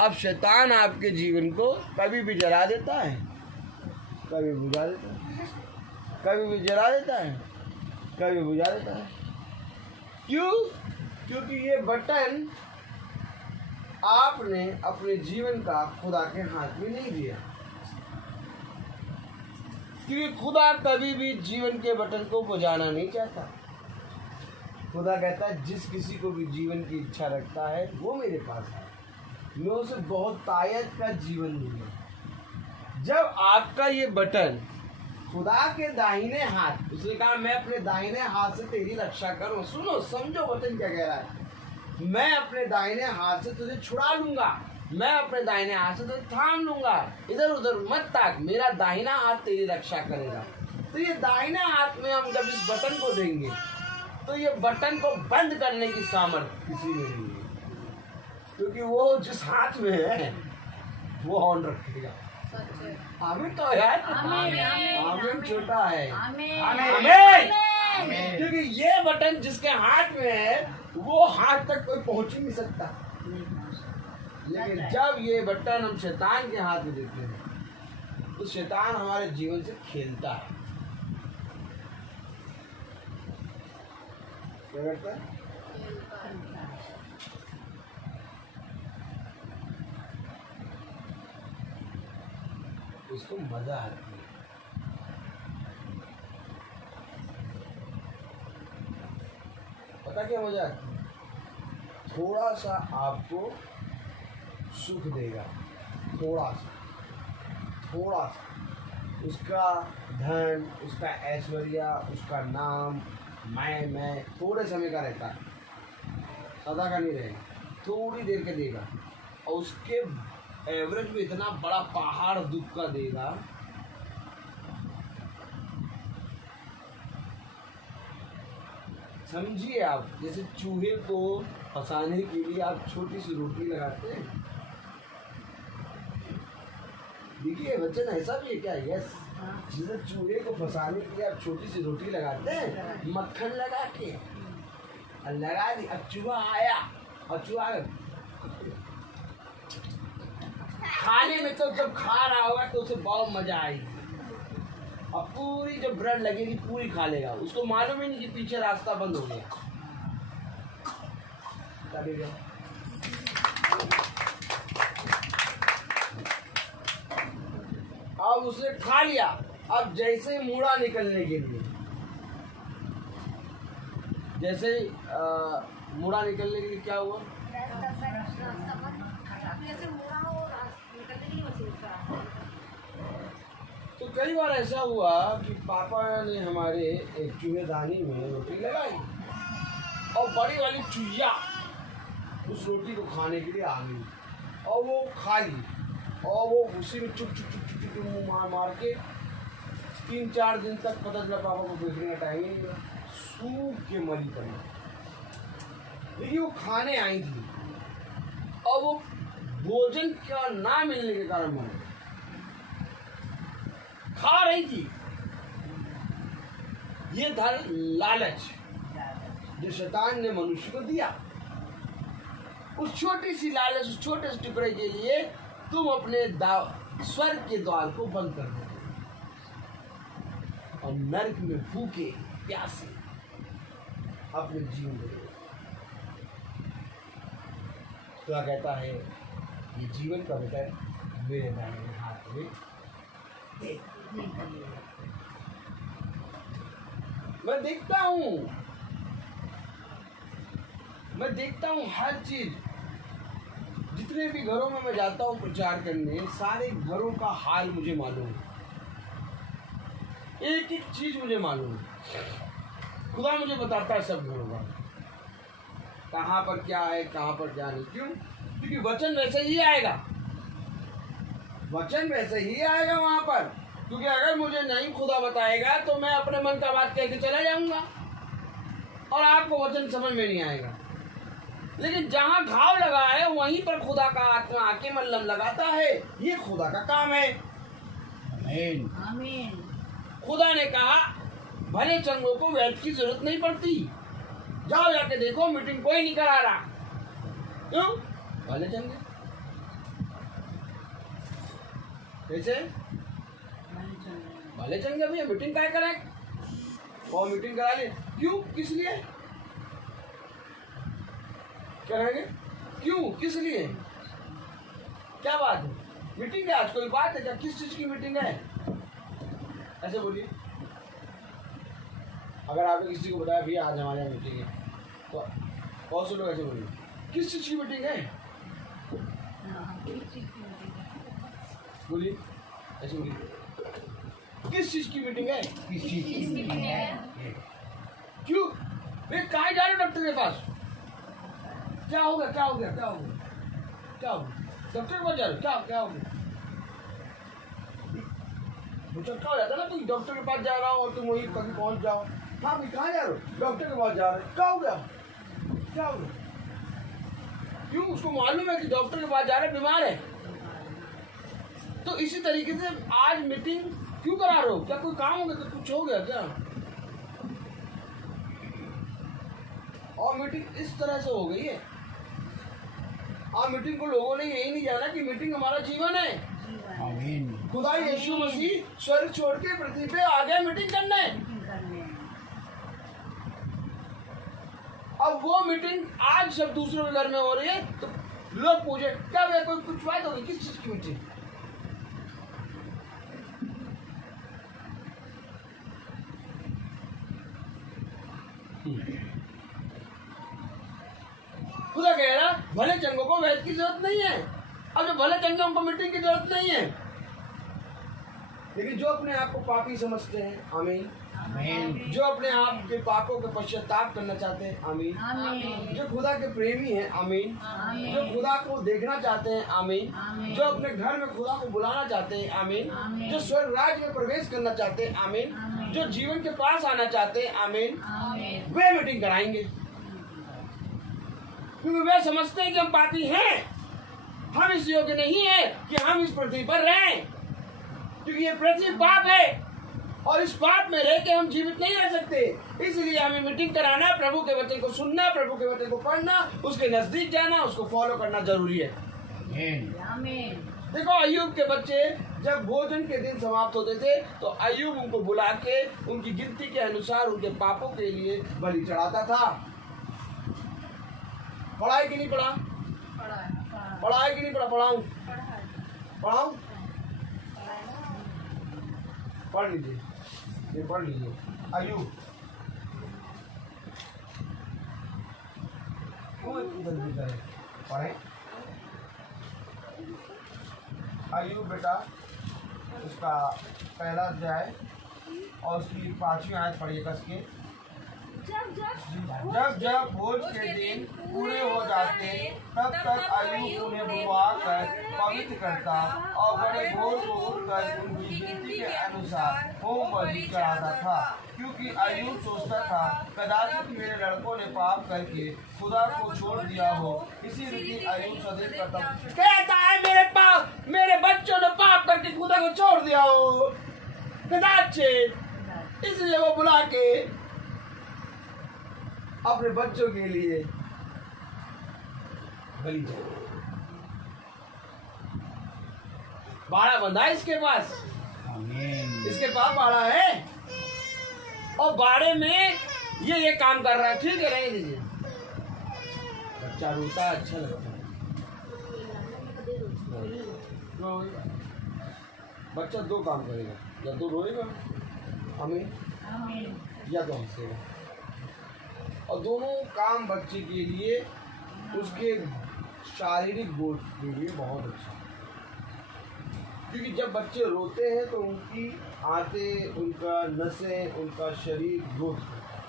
अब शैतान आपके जीवन को कभी भी जला देता है, कभी बुझा देता है, कभी भी जला देता है, कभी बुझा देता है। क्यों? क्योंकि ये बटन आपने अपने जीवन का खुदा के हाथ में नहीं दिया। क्योंकि खुदा कभी भी जीवन के बटन को बुझाना नहीं चाहता। खुदा कहता है जिस किसी को भी जीवन की इच्छा रखता है वो मेरे पास है, मैं उसे बहुत तायत का जीवन दूंगा। जब आपका ये बटन खुदा के दाहिने हाथ, उसने कहा मैं अपने दाहिने हाथ से तेरी रक्षा करूं। सुनो, समझो बटन क्या कह रहा है। मैं अपने दाहिने हाथ से तुझे छुड़ा लूंगा, मैं अपने दाहिने हाथ से तुझे थाम लूंगा, इधर उधर मत ताक, मेरा दाहिना हाथ तेरी रक्षा करेगा। तो ये दाहिना हाथ में हम जब इस बटन को देंगे तो ये बटन को बंद करने की सामर्थ्य किसी में नहीं है, क्योंकि वो जिस हाथ में है वो ऑन रखेगा। आमीन तो यार, आमीन छोटा है। आमीन। आमीन। क्योंकि ये बटन जिसके हाथ में है वो हाथ तक कोई पहुंच ही नहीं सकता। लेकिन जब ये बटन हम शैतान के हाथ में देते हैं तो शैतान हमारे जीवन से खेलता है। क्या करता है? उसको मजा आती है। पता क्या मजा आती है? थोड़ा सा आपको सुख देगा, थोड़ा सा उसका धन, उसका ऐश्वर्य, उसका नाम, मैं थोड़े समय का रहता है, सदा का नहीं रहेगा, थोड़ी देर का देगा। और उसके एवरेज में इतना बड़ा पहाड़ दुख का देगा। समझिए आप, जैसे चूहे को फंसाने के लिए आप छोटी सी रोटी लगाते हैं। देखिए वचन ऐसा भी है क्या? यस, जैसे चूहे को फंसाने के लिए आप छोटी सी रोटी लगाते हैं, मक्खन लगा के और लगा दी। अब चूहा आया और चूहा खाने में तो जब खा रहा होगा तो उसे बहुत मजा आएगी। अब पूरी जब ब्रेड लगेगी पूरी खा लेगा, उसको मालूम ही नहीं कि पीछे रास्ता बंद हो गया। अब उसने खा लिया। अब जैसे ही मुड़ा निकलने के लिए, जैसे मुड़ा निकलने के लिए क्या हुआ? तो कई बार ऐसा हुआ कि पापा ने हमारे एक चूहेदानी में रोटी लगाई और बड़ी वाली चूहिया उस रोटी को खाने के लिए आ गई और वो खा ली और वो उसी में चुप चुप चुप चुप चुप मुँह मार मार के 3-4 दिन तक पता चला पापा को देखने का टाइम ही नहीं मिला, सूख के मरी पड़ी। लेकिन वो खाने आई थी और वो भोजन का ना मिलने के कारण मर गई। खा रही थी। ये था लालच जो शैतान ने मनुष्य को दिया। उस छोटी सी लालच, उस छोटे से टुकड़े के लिए तुम अपने स्वर्ग के द्वार को बंद कर दो और नरक में भूखे प्यासे अपने जीवन को। तो कहता है ये जीवन का बेटा मेरे दाहिने हाथ में दे। मैं देखता हूँ हर चीज। जितने भी घरों में मैं जाता हूँ प्रचार करने, सारे घरों का हाल मुझे मालूम है। एक एक चीज मुझे मालूम है। खुदा मुझे बताता है सब घरों का, कहाँ पर क्या है, कहाँ पर क्या नहीं। क्यों? क्योंकि वचन वैसे ही आएगा, वचन वैसे ही आएगा वहां पर। क्योंकि अगर मुझे नहीं खुदा बताएगा तो मैं अपने मन का बात कह के चला जाऊंगा और आपको वचन समझ में नहीं आएगा। लेकिन जहां घाव लगा है वहीं पर खुदा का आत्मा आके मल्लम लगाता है। ये खुदा का काम है। आमीन। आमीन। खुदा ने कहा भले चंगों को वैद्य की जरूरत नहीं पड़ती। जाओ जाके देखो, मीटिंग कोई नहीं करा रहा। क्यों? भले चंगे कैसे? भले चंगे भैया मीटिंग क्या कराए? और मीटिंग करा ले। क्यों? किस लिए कराएंगे? क्यों? किस लिए? क्या बात है? मीटिंग है आज, कोई बात है क्या? किस चीज की मीटिंग है? ऐसे बोलिए। अगर आपने किसी को बताया भैया आज हमारे यहाँ मीटिंग है, तो बहुत से लोग ऐसे बोलिए किस चीज की मीटिंग है? बोलिए, ऐसे बोलिए किस चीज की मीटिंग है? किस चीज की मीटिंग है? क्यों? वे कहाँ जा रहे हो डॉक्टर के पास? क्या हो गया? क्या हो गया? क्या हो गया? क्या हो गया? डॉक्टर के पास जा रहे हो? क्या हो गया? मुझे क्या हो जाता ना, तुम डॉक्टर के पास जा रहा हो और तुम वहीं कभी पहुंच जाओ। हाँ भाई कहाँ जा रहे हो? डॉक्टर के पास जा रहे हो। क्या हो गया? क्या हो गया? क्यों? उसको मालूम है कि डॉक्टर के पास जा रहे, बीमार है। तो इसी तरीके से आज मीटिंग क्यों करा रहे हो? क्या कोई काम हो गया? कुछ हो गया क्या? और मीटिंग इस तरह से हो गई है। और मीटिंग को लोगों ने यही नहीं जाना कि मीटिंग हमारा जीवन है। आमीन। खुदा यीशु मसीह स्वर्ग छोड़ के पृथ्वी पे आ गए मीटिंग करने। अब वो मीटिंग आज सब दूसरों के घर में हो रही है तो लोग पूछे क्या वे कोई कुछ बात होगी, किस चीज की मीटिंग? खुदा कह रहा भले चंगों को वैद की जरूरत नहीं है। अब जो भले चंगे उनको मीटिंग की जरूरत नहीं है, लेकिन जो अपने आप को पापी समझते हैं, आमीन, आमीन। जो अपने आप के पापों के पश्चाताप करना चाहते हैं, आमीन, जो खुदा के प्रेमी हैं, आमीन, जो खुदा को देखना चाहते हैं, आमीन, जो अपने घर में खुदा को बुलाना चाहते हैं, आमीन, जो स्वर्ग राज्य में प्रवेश करना चाहते हैं, आमीन, जो जीवन के पास आना चाहते हैं, आमीन, वे मीटिंग कराएंगे। क्योंकि वे समझते हैं कि हम पापी हैं, हम इस योग्य नहीं है कि हम इस पृथ्वी पर रहें, क्योंकि ये पृथ्वी पाप है और इस पाप में रह के हम जीवित नहीं रह सकते। इसलिए हमें मीटिंग कराना, प्रभु के वचन को सुनना, प्रभु के वचन को पढ़ना, उसके नजदीक जाना, उसको फॉलो करना जरूरी है। आमीन। देखो अय्यूब के बच्चे जब भोजन के दिन समाप्त होते थे तो अय्यूब उनको बुला के उनकी गिनती के अनुसार उनके पापों के लिए बलि चढ़ाता था। पढ़ाई कि नहीं पढ़ा? पढ़ाई कि नहीं पढ़ा? पढ़ाऊं? पढ़ लीजिए, ये पढ़ लीजिए। अय्यूब क्यों इतनी जल्दी करें? पढ़े। अय्यूब बेटा उसका पहला अध्याय और उसकी 5वीं आयत पढ़िए कस के। जब भोज के दिन पूरे हो जाते तब तक अय्यूब उन्हें बुलवा कर पवित्र करता और बड़े भोर को उठकर उनकी गिनती के अनुसार होम बलि चढ़ाता था, क्योंकि अय्यूब सोचता था कदाचित मेरे लड़कों ने पाप करके खुदा को छोड़ दिया हो। इसी रीति अय्यूब सदैव कहता है मेरे बच्चों ने पाप करके खुदा को छोड़ दिया हो कदाचित, इसलिए वो बुला के अपने बच्चों के लिए बलि चढ़ाता। बाड़ा बंधा है इसके पास, आमीन। इसके पास बाड़ा है और बाड़े में ये काम कर रहा है। ठीक है, रहने दीजिए। बच्चा रोता अच्छा लगता है। बच्चा दो काम करेगा, या तो रोएगा आमीन, या तो हंसेगा। और दोनों काम बच्चे के लिए उसके शारीरिक ग्रोथ के लिए बहुत अच्छा है, क्योंकि जब बच्चे रोते हैं तो उनकी आंतें, उनका नसें, उनका शरीर ग्रोथ करता है।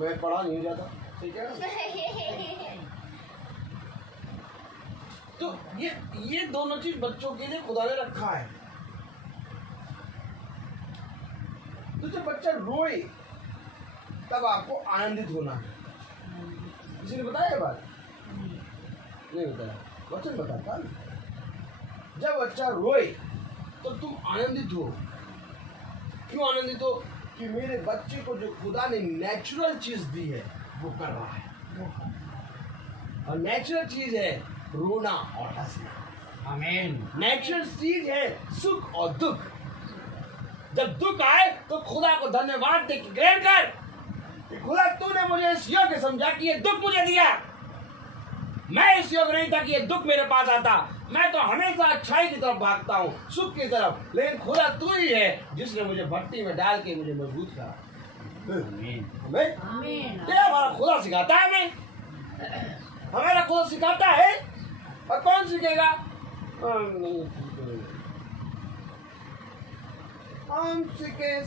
मैं पढ़ा नहीं जाता, ठीक है ना? तो ये दोनों चीज बच्चों के लिए खुदा ने रखा है। तो जब बच्चा रोए तब आपको आनंदित होना है। किसी ने बताया ये बात? नहीं बताया, वचन बताता। जब बच्चा रोए तो तुम आनंदित हो। क्यों आनंदित हो? कि मेरे बच्चे को जो खुदा ने नेचुरल चीज दी है वो कर रहा है, और नेचुरल चीज है रोना और हंसना। आमीन। नेचुरल चीज है सुख और दुख। जब दुख आए तो खुदा को धन्यवाद दे के ग्रहण कर कि खुदा तूने मुझे इस योग्य समझा कि ये दुख मुझे दिया। मैं इस योग्य नहीं था कि ये दुख मेरे पास आता। मैं तो हमेशा अच्छाई की तरफ भागता हूँ, सुख की तरफ, लेकिन खुदा तू ही है जिसने मुझे भट्टी में डाल के मुझे मजबूत करा। आमीन। हमें ये हमारा खुदा सिखाता है, हमारा खुदा सिखाता है। और कौन सीखेगा? हम सिखाए,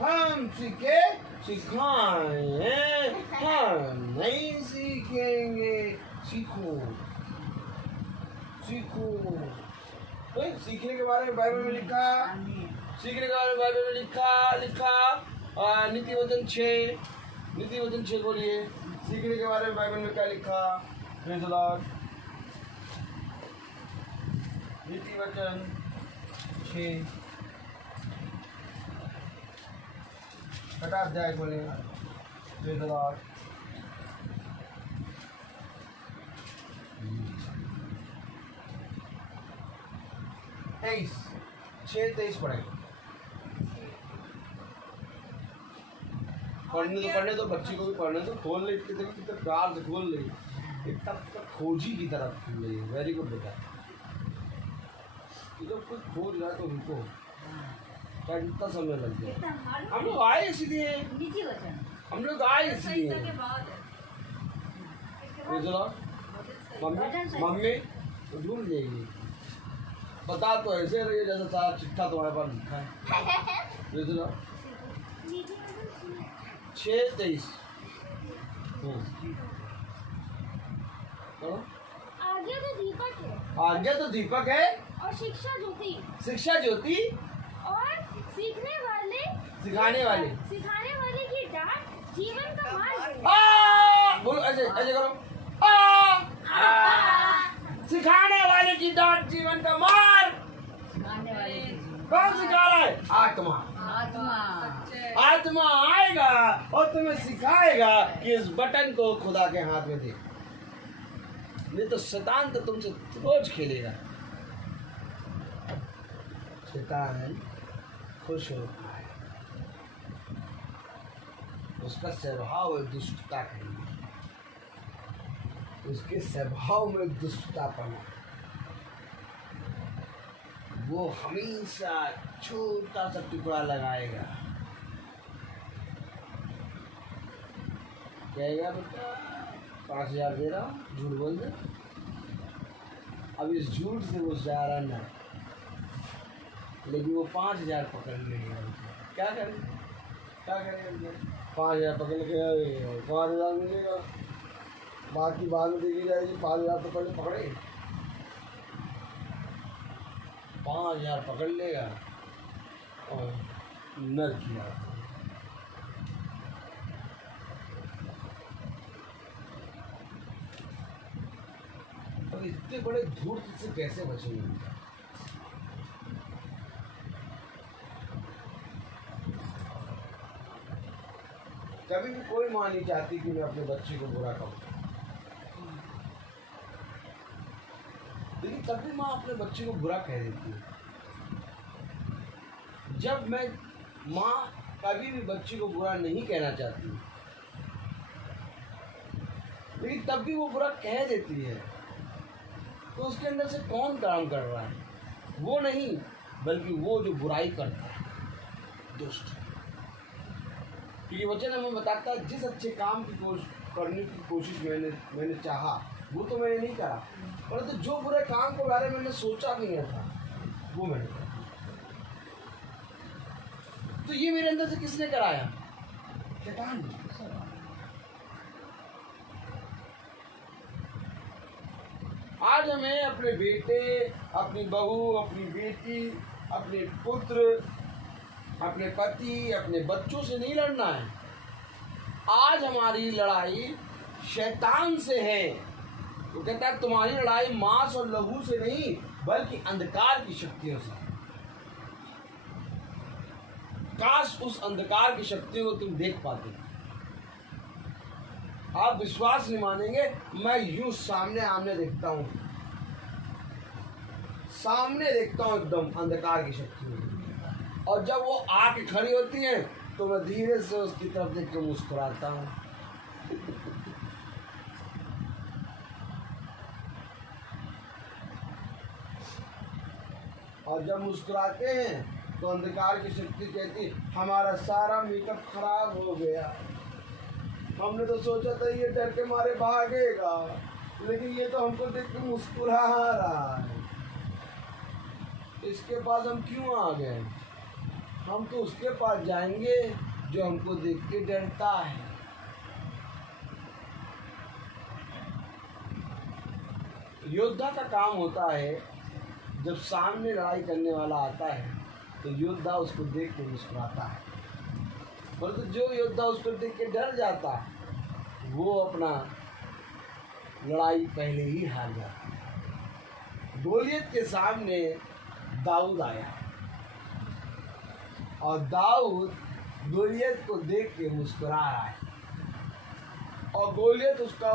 हम सिखाए, हम नहीं सीखेंगे। सीखो तो सीखने के बारे में बाइबल में लिखा, सीखने के बारे में बाइबल में लिखा नीति वचन 6 बोलिए। सीखने के बारे में बाइबल में क्या लिखा? Praise the Lord. नीति वचन 6 छठा अध्याय खोलेंगे। वेदवाद 6:23 पढ़ेंगे। पढ़ने दो बच्ची को भी पढ़ने दो। खोल ले इतने तक कितना प्यार से खोल ले, तब तक खोजी की तरफ खोल ले। वेरी गुड बेटा। जब कुछ खोज रहा तो रुको, क्या इतना समय लग गया। हम लोग आए इसलिए, हम लोग आए इसलिए। मम्मी ढूंढ लेगी, बता तो ऐसे रही जैसे सारा चिट्ठा तुम्हारे पास लिखा है। 6:23 आज्ञा तो दीपक है और शिक्षा ज्योति, शिक्षा ज्योति और सिखाने वाले की डांट जीवन का मार्ग। बोलो ऐसे ऐसे करो। सिखाने वाले की डांट जीवन का मार्ग। कौन सिखा रहा है? आत्मा। आत्मा आएगा और तुम्हें सिखाएगा कि इस बटन को खुदा के हाथ में दे, नहीं तो शैतान तो तुमसे रोज खेलेगा। शैतान खुश होता है, उसका स्वभाव है दुष्टता का, उसके स्वभाव में दुष्टता पना। वो हमेशा छोटा सा टुकड़ा लगाएगा, कहेगा बेटा 5,000 दे रहा हूँ, झूठ बोल दे। अब इस झूठ से वो जा रहा ना, लेकिन वो 5,000 पकड़ लेगा। क्या करें 5,000 पकड़ के 5,000 मिलेगा, बाकी बाद में देखी जाएगी। 5,000 तो पहले पकड़े, 5,000 पकड़ लेगा और नर किया। अब इतने बड़े धूर्त से कैसे बचेंगे? कभी भी कोई माँ नहीं चाहती कि मैं अपने बच्चे को बुरा कहूँ, लेकिन तब भी माँ अपने बच्चे को बुरा कह देती है। जब मैं माँ कभी भी बच्चे को बुरा नहीं कहना चाहती, लेकिन तब भी वो बुरा कह देती है, तो उसके अंदर से कौन काम कर रहा है? वो नहीं, बल्कि वो जो बुराई करता है, दुष्ट। क्योंकि वचन हमें बताता है जिस अच्छे काम की करने की कोशिश मैंने चाहा, वो तो मैंने नहीं करा, परंतु जो बुरे काम के बारे में मैंने सोचा भी नहीं था, वो मैंने करा। तो ये मेरे अंदर से किसने कराया? शैतान ने। आज हमें अपने बेटे, अपनी बहू, अपनी बेटी, अपने पुत्र, अपने पति, अपने बच्चों से नहीं लड़ना है। आज हमारी लड़ाई शैतान से है। वो कहता है तुम्हारी लड़ाई मांस और लहू से नहीं, बल्कि अंधकार की शक्तियों से। काश उस अंधकार की शक्तियों को तुम देख पाते। आप विश्वास नहीं मानेंगे, मैं यूं सामने आमने देखता हूं, सामने देखता हूं एकदम अंधकार की शक्तियों, और जब वो आके खड़ी होती हैं तो मैं धीरे से उसकी तरफ देख के मुस्कुराता हूं। और जब मुस्कुराते हैं तो अंधकार की शक्ति कहती हमारा सारा मेकअप खराब हो गया, हमने तो सोचा था ये डर के मारे भागेगा, लेकिन ये तो हमको देख के मुस्कुरा रहा है, इसके पास हम क्यों आ गए? हम तो उसके पास जाएंगे जो हमको देख के डरता है। योद्धा का काम होता है, जब सामने लड़ाई करने वाला आता है तो योद्धा उसको देख के मुस्कुराता है, परंतु जो योद्धा उसको देख के डर जाता है वो अपना लड़ाई पहले ही हार जाता है। गोलियत के सामने दाऊद आया और दाऊद गोलियत को देख के मुस्कुरा रहा है और गोलियत उसका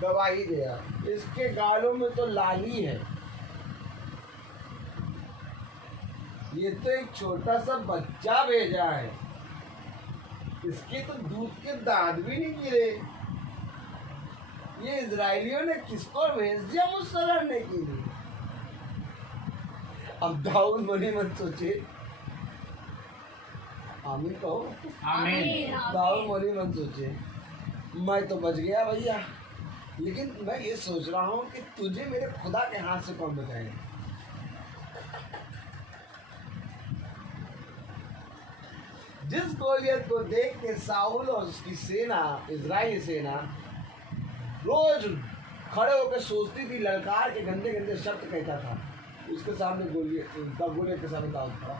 गवाही दे रहा है। इसके गालों में तो लाली है, ये तो एक छोटा सा बच्चा भेजा है, इसके तो दूध के दांत भी नहीं गिरे। ये इजराइलियों ने किसको भेज दिया मुझसे लड़ने के लिए? अब दाऊद मनी मत सोचे, आमीन कहो। आमीन। दाऊद मनी मत सोचे मैं तो बच गया भैया, लेकिन मैं ये सोच रहा हूँ कि तुझे मेरे खुदा के हाथ से कौन बचाएगा। जिस गोलियत को देख के साउल और उसकी सेना, इजरायली सेना रोज खड़े होकर सोचती थी, ललकार के गंदे गंदे शब्द कहता था, उसके सामने गोलियत के सामने दाऊद खड़ा।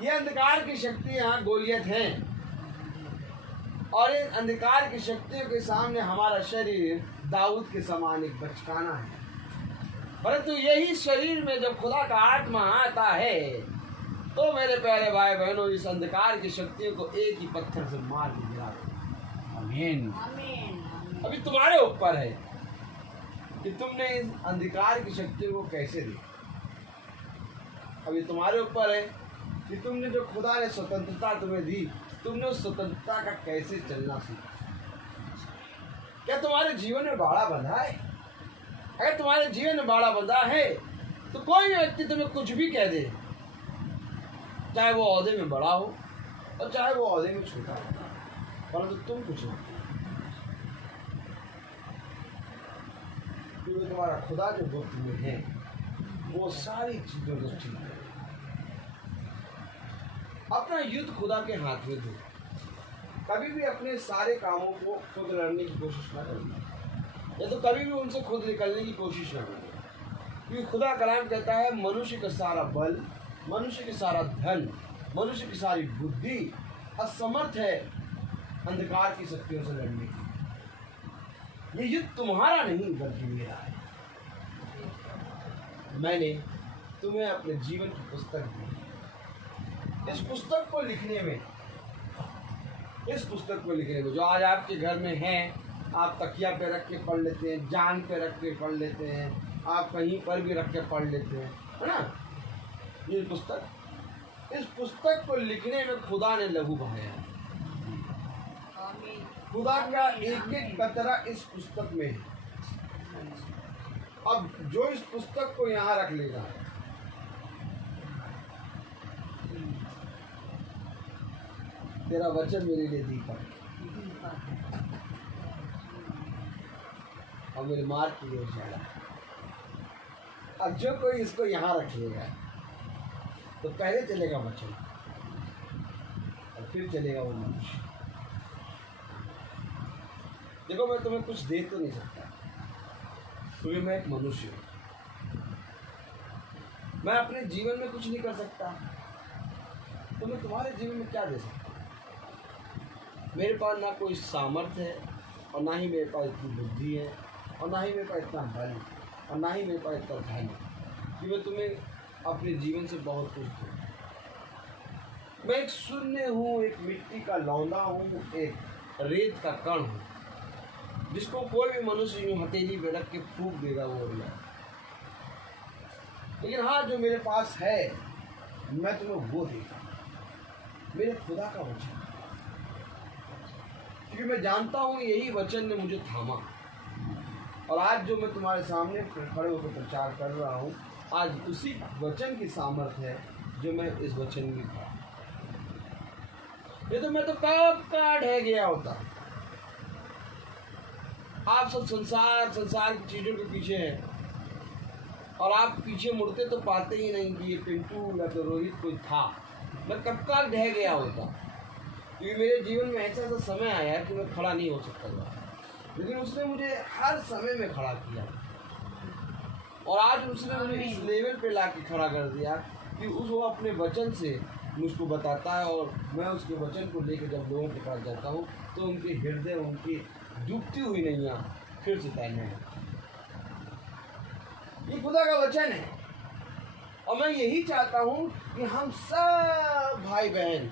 ये अंधकार की शक्तियां गोलियत हैं और इन अंधकार की शक्तियों के सामने हमारा शरीर दाऊद के समान एक बचकाना है। परंतु यही शरीर में जब खुदा का आत्मा आता है तो मेरे प्यारे भाई बहनों, इस अंधकार की शक्तियों को एक ही पत्थर से मार के गिरा दो। आमीन। अभी तुम्हारे ऊपर है कि तुमने इस अंधकार की शक्तियों को कैसे दी। अभी तुम्हारे ऊपर है कि तुमने जो खुदा ने स्वतंत्रता तुम्हें दी, तुमने उस स्वतंत्रता का कैसे चलना सीखा। क्या तुम्हारे जीवन में बाड़ा बंधा है? अगर तुम्हारे जीवन में बाड़ा बंधा है तो कोई व्यक्ति तुम्हें कुछ भी कह दे, चाहे वो ओहदे में बड़ा हो और चाहे वो ओहदे में छोटा हो, परंतु तुम कुछ नहीं, क्योंकि तुम्हारा खुदा जो गुप्त में है वो सारी चीजों को ठीक है। अपना युद्ध खुदा के हाथ में दो। कभी भी अपने सारे कामों को खुद लड़ने की कोशिश न करना, या तो कभी भी उनसे खुद निकलने की कोशिश न करना, क्योंकि खुदा कलाम कहता है मनुष्य का सारा बल, मनुष्य की सारा धन, मनुष्य की सारी बुद्धि असमर्थ है अंधकार की शक्तियों से लड़ने की। ये युद्ध तुम्हारा नहीं बल्कि मेरा है। मैंने तुम्हें अपने जीवन की पुस्तक दी। इस पुस्तक को लिखने में, जो आज आपके घर में है, आप तकिया पे रख के पढ़ लेते हैं, जान पे रख के पढ़ लेते हैं, आप कहीं पर भी रख के पढ़ लेते हैं, है ना। ये पुस्तक, इस पुस्तक को लिखने में खुदा ने लहू बहाया है। खुदा का एक एक कतरा इस पुस्तक में है। अब जो इस पुस्तक को यहाँ रख लेगा, तेरा वचन मेरे लिए दीपक और मेरे मार्ग की ओर उजाला। अब जो कोई इसको यहाँ रखेगा तो पहले चलेगा वचन और फिर चलेगा वो मनुष्य। देखो, मैं तुम्हें कुछ दे तो नहीं सकता क्योंकि मैं एक मनुष्य हूँ। मैं अपने जीवन में कुछ नहीं कर सकता, तो मैं तुम्हारे जीवन में क्या दे सकता? मेरे पास ना कोई सामर्थ्य है और ना ही मेरे पास इतनी बुद्धि है और ना ही मेरे पास इतना बल और ना ही मेरे पास इतना धन कि मैं तुम्हें अपने जीवन से बहुत कुछ दूँ। मैं एक शून्य हूँ, एक मिट्टी का लौंदा हूँ, एक रेत का कण हूँ जिसको कोई भी मनुष्य यूँ हथेली पे रख के फूंक देगा वो उड़ जाए। लेकिन हाँ, जो मेरे पास है मैं तुम्हें वो देगा, मेरे खुदा का वचन, क्योंकि मैं जानता हूँ यही वचन ने मुझे थामा। और आज जो मैं तुम्हारे सामने खड़े होकर प्रचार कर रहा हूँ, आज उसी वचन की सामर्थ्य है जो मैं इस वचन में था। ये तो मैं तो कब का ढह गया होता। आप सब संसार की चीजों के पीछे हैं और आप पीछे मुड़ते तो पाते ही नहीं कि ये पिंटू या तो रोहित कोई था। मैं कब का ढह गया होता, क्योंकि मेरे जीवन में ऐसा समय आया कि मैं खड़ा नहीं हो सकता था, लेकिन उसने मुझे हर समय में खड़ा किया और आज उसने मुझे इस लेवल पे ला के खड़ा कर दिया कि वो अपने वचन से मुझको बताता है और मैं उसके वचन को लेकर जब लोगों के पास जाता हूँ तो उनके हृदय, उनकी डूबती हुई नैया फिर से तैरने लगती। ये खुदा का वचन है और मैं यही चाहता हूं कि हम सब भाई बहन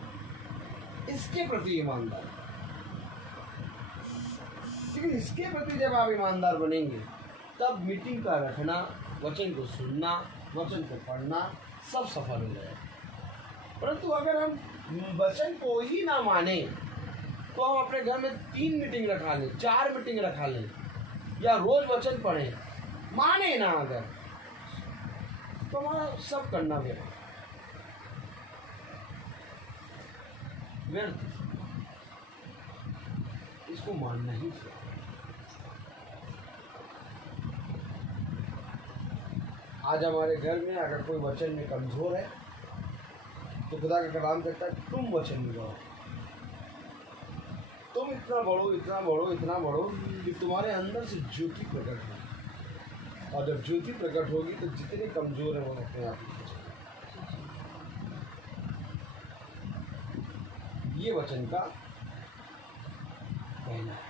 इसके प्रति ईमानदार, क्योंकि इसके प्रति जब आप ईमानदार बनेंगे तब मीटिंग का रखना, वचन को सुनना, वचन को पढ़ना सब सफल हो जाएगा। परंतु अगर हम वचन को ही ना माने तो हम अपने घर में 3 मीटिंग रखा लें, 4 मीटिंग रखा लें या रोज वचन पढ़ें, माने ना अगर तो हमारा सब करना व्यर्थ, इसको मानना ही चाहिए। आज हमारे घर में अगर कोई वचन में कमजोर है तो खुदा का कलाम कहता है तुम वचन में जाओ, तुम इतना बढ़ो, इतना बढ़ो, इतना बढ़ो कि तुम्हारे अंदर से ज्योति प्रकट हो, और जब ज्योति प्रकट होगी तो जितने कमजोर हैं वो अपने आप ही ये वचन का कहना है।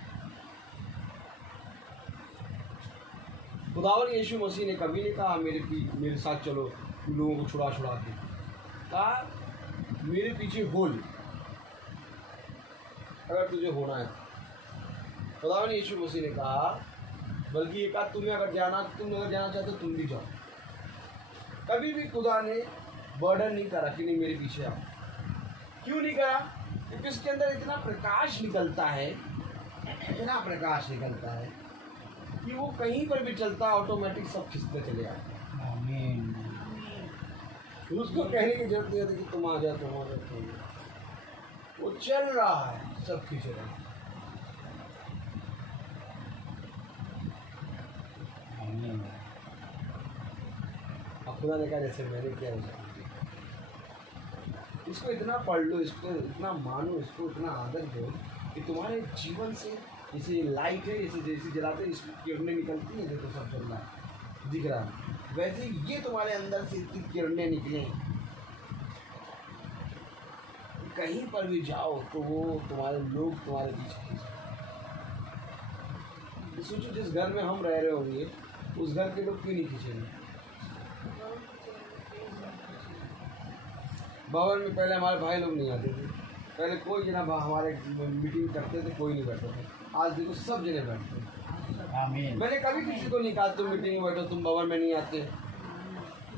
खुदावन यीशु मसीह ने कभी नहीं कहा मेरे साथ चलो लोगों को छुड़ा के, कहा मेरे पीछे हो ले अगर तुझे होना है। खुदावन यीशु मसीह ने कहा, बल्कि ये कहा तुम अगर जाना चाहते हो तुम भी जाओ। कभी भी खुदा ने बर्डन नहीं करा कि नहीं मेरे पीछे आओ। क्यों नहीं करा? क्योंकि उसके अंदर इतना प्रकाश निकलता है, इतना प्रकाश निकलता है कि वो कहीं पर भी चलता ऑटोमेटिक सब खिंचते चले आते। आमीन। उसको कहने की जरूरत नहीं है कि तुम आ जाओ, तुम आ जाओ, तुम आ जाओ। वो चल रहा है, सब खींच रहा है। आमीन। अब खुदा ने कहा जैसे मैंने किया वैसे इसको इतना पढ़ लो, इसको इतना मानो, इसको इतना आदर दो कि तुम्हारे जीवन से जैसे लाइट है, जैसे जलाते इसकी किरणें निकलती हैं, देखो सब चल रहा है दिख रहा है, वैसे ये तुम्हारे अंदर से इतनी किरणें निकलें, कहीं पर भी जाओ तो वो तुम्हारे लोग तुम्हारे पीछे। सोचो जिस घर में हम रह रहे होंगे उस घर के लोग क्यों नहीं खींचेंगे? भवन में पहले हमारे भाई लोग नहीं आते थे, पहले कोई जना हमारे मीटिंग करते थे, कोई नहीं बैठते थे। आज देखो सब जने बैठते हैं। आमीन। मैंने कभी किसी को नहीं कहा तुम मीटिंग में बैठो, तुम भवन में नहीं आते।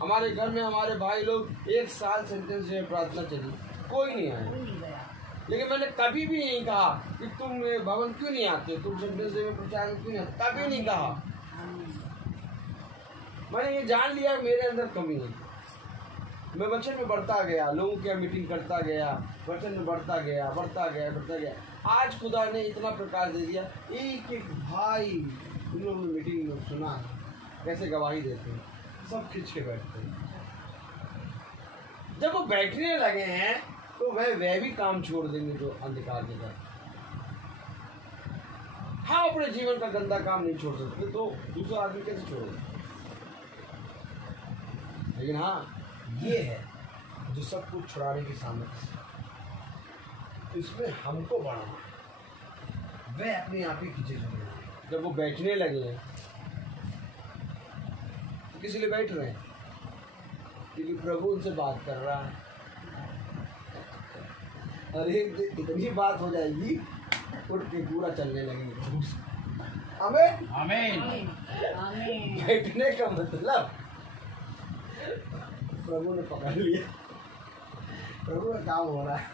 हमारे घर में हमारे भाई लोग 1 साल सेंटेंस में प्रार्थना चली, कोई नहीं आया। लेकिन मैंने कभी भी नहीं कहा कि तुम भवन क्यों नहीं आते, तुम सेंटेंस में प्रचार क्यों नहीं आते, कभी नहीं कहा। मैंने ये जान लिया मेरे अंदर कमी है। मैं वचन में बढ़ता गया, लोगों की मीटिंग करता गया, वचन में बढ़ता गया। आज खुदा ने इतना प्रकाश दे दिया, एक एक भाई उन लोगों ने मीटिंग में सुना कैसे गवाही देते हैं, सब खिंच के बैठते हैं। जब वो बैठने लगे हैं तो वह भी काम छोड़ देंगे जो अंधकार के घर। हाँ, अपने जीवन का गंदा काम नहीं छोड़ सकते तो दूसरा आदमी कैसे छोड़ेगा? लेकिन हाँ, ये है जो सब कुछ छुड़ाने की सामर्थ्य, इसमें हमको बढ़ाना, वह अपने आप ही खींचे चले। जब वो बैठने लगे हैं तो किस लिए बैठ रहे हैं? क्योंकि प्रभु उनसे बात कर रहा है। अरे इतनी बात हो जाएगी उठ के पूरा चलने लगेंगे। आमीन। आमीन। बैठने का मतलब प्रभु ने पकड़ लिया, प्रभु का काम हो रहा है,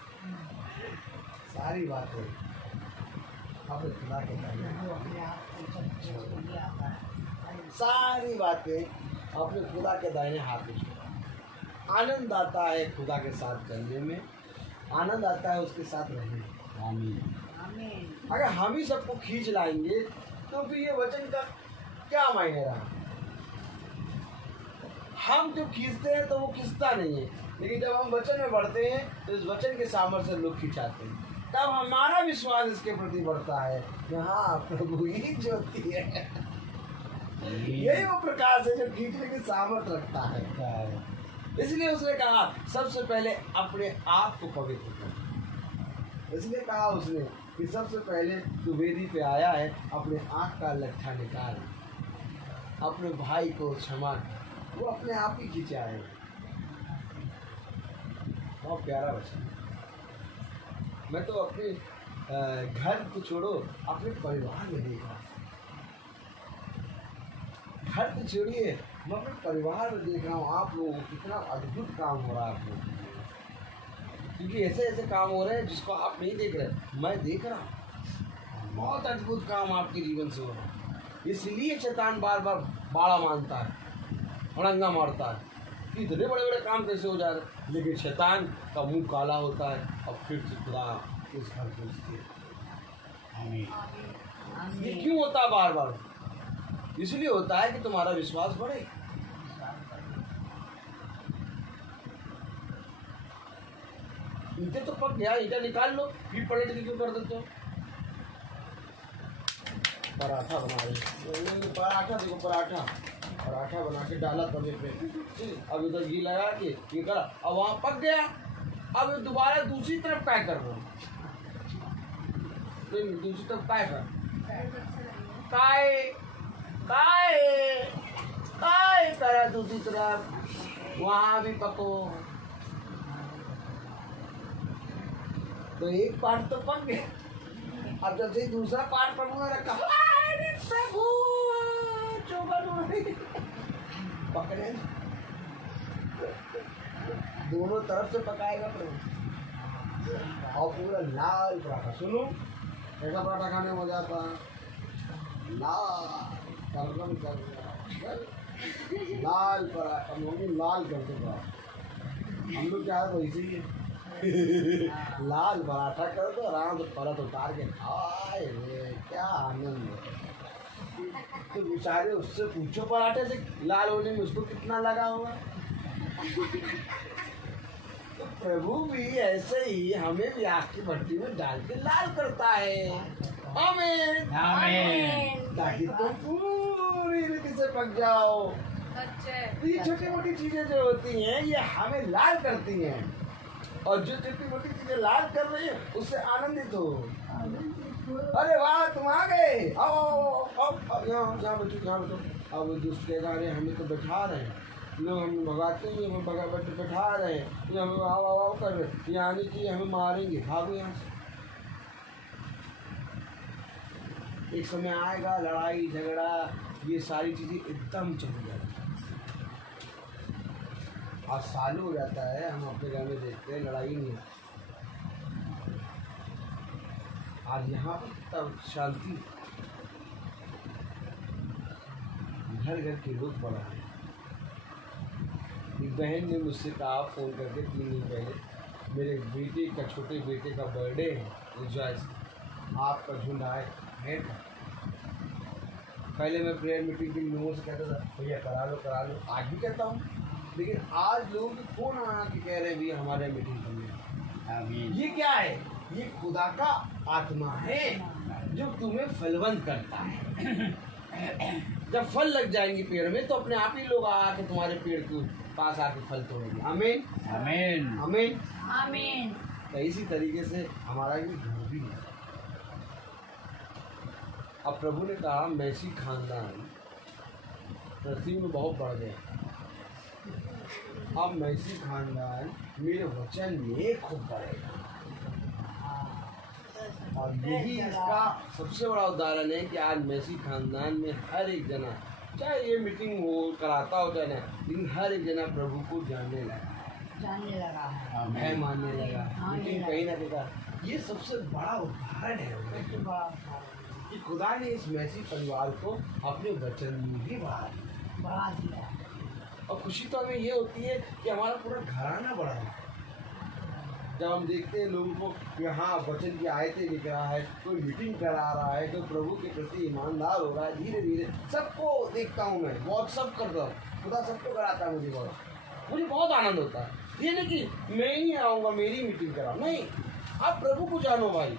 सारी बात हो अपने खुदा के सारी बातें अपने खुदा के दाहिने हाथ में। आनंद आता है खुदा के साथ चलने में, आनंद आता है उसके साथ रहने में। आमीन। अगर हम ही सबको खींच लाएंगे तो फिर ये वचन का क्या मायने रहा? हम जो खींचते हैं तो वो खींचता नहीं है, लेकिन जब हम वचन में बढ़ते हैं तो इस वचन के सामर्थ्य से लोग खिंचाते हैं। तब हमारा विश्वास इसके प्रति बढ़ता है कि हाँ, प्रभु ही ज्योति है, यही वो प्रकाश है जो खींचने की सामर्थ्य रखता है। इसलिए उसने कहा सबसे पहले अपने आप को पवित्र कर। इसलिए कहा उसने कि सबसे पहले तू वेदी पे आया है, अपने आँख का लट्ठा निकाल, अपने भाई को क्षमा, वो अपने आप ही खींचा है। बहुत प्यारा वचन। मैं तो अपने घर को छोड़ो, अपने परिवार में देख रहा हूँ। घर तो छोड़िए, मैं अपने परिवार में देख रहा हूँ आप लोगों को कितना अद्भुत काम हो रहा है आप लोगों के लिए। क्योंकि ऐसे ऐसे काम हो रहे हैं जिसको आप नहीं देख रहे, मैं देख रहा हूँ। बहुत अद्भुत काम आपके जीवन से हो रहा है। इसलिए शैतान बार बार बाड़ा मानता है, अड़ंगा मारता है कि इतने बड़े बड़े काम कैसे हो जा रहे हैं। लेकिन शैतान का मुंह काला होता है और फिर से खुदा इस घर को उसके। ये क्यों होता है बार बार? इसलिए होता है कि तुम्हारा विश्वास बढ़े। ईंटे तो पक गया, ईंटा निकाल लो, फिर पलट के क्यों कर देते हो? पराठा बना रहे, पराठा देखो, पराठा बना के डाला तवे पे, अब इधर घी लगा के ये करा, अब वहाँ पक गया, अब दोबारा दूसरी तरफ काय कर रहा हूँ, दूसरी तरफ काय कर काय करा दूसरी तरफ, वहाँ भी पको। तो एक पार्ट तो पक गया, अब जब से दूसरा पार्ट प्रभु ने रखा, प्रभु पकड़े, दोनों तरफ से पकाएगा प्रभु। और पूरा लाल पराठा, सुनो ऐसा पराठा खाने में मजा आता है, लाल पराठा, मम्मी लाल कर दो पराठा, हम लोग क्या है वैसे ही है। लाल पराठा कर दो, आराम से परत उतार के खाए, क्या आनंद है। तो बेचारे उससे पूछो पराठे से लाल होने में उसको कितना लगा होगा। तो प्रभु भी ऐसे ही हमें भी आग की भट्टी में डाल के लाल करता है। आमीन आमीन। ताकि तुम पूरी रीति से पक जाओ। तो ये छोटी मोटी चीजें जो होती हैं ये हमें लाल करती हैं, और जो छोटी मोटी चीजें लाल कर रही है उससे आनंदित हो। अरे वाह तुम आ गए, आओ यहाँ बैठो। अब दूसरे कह रहे हमें तो बैठा रहे हैं लोग, हम भगाते ही हमें बैठा रहे हैं, ये हमें आओ कर रहे, यहाँ आने की हमें मारेंगे, भागो यहाँ से। एक समय आएगा लड़ाई झगड़ा ये सारी चीजें एकदम चली जाएगी। आज सालों हो जाता है हम अपने घर में देखते हैं लड़ाई नहीं है। आज यहाँ पर तब शांति, घर घर के लोग पड़ा है। एक बहन ने मुझसे कहा फ़ोन करके 3 दिन पहले, मेरे बेटे का, छोटे बेटे का बर्थडे है, रिजॉइस आपका झुंड आए है। पहले मैं प्रेयर मीटिंग के लोगों से कहता था भैया करा लो, आज भी कहता हूँ, लेकिन आज लोगों के फ़ोन आना के कह रहे हैं भैया हमारे मीटिंग करनी। ये क्या है? ये खुदा का आत्मा है जो तुम्हें फलवंत करता है। जब फल लग जाएंगे पेड़ में तो अपने आप ही लोग आके तुम्हारे पेड़ के पास आके फल तोड़ेंगे। आमीन आमीन आमीन आमीन। तो इसी तरीके से हमारा ये घर भी है। अब प्रभु ने कहा मैसी खानदान पृथ्वी में बहुत बढ़ गया, अब मैसी खानदान मेरे वचन में खूब बढ़ेगा। और यही इसका सबसे बड़ा उदाहरण है कि आज मैसी खानदान में हर एक जना, चाहे ये मीटिंग हो कराता हो चाहे नहीं, लेकिन हर एक जना प्रभु को जानने लगा है, मानने लगा। मीटिंग कहीं ना कहीं ये सबसे बड़ा उदाहरण है कि खुदा ने इस मैसी परिवार को अपने वचन में भी बढ़ा दिया। और खुशी तो हमें ये होती है कि हमारा पूरा घराना बढ़ा है। जब हम देखते हैं लोगों को यहाँ वचन की आयतें लिख रहा है, कोई मीटिंग करा रहा है, कोई प्रभु के प्रति ईमानदार हो रहा है, धीरे धीरे सबको देखता हूँ मैं, व्हाट्सअप कर रहा हूँ, खुदा सबको कराता है। मुझे बहुत आनंद होता है। ये नहीं कि मैं ही आऊँगा मेरी मीटिंग कराऊँ, नहीं, आप प्रभु को जानो भाई,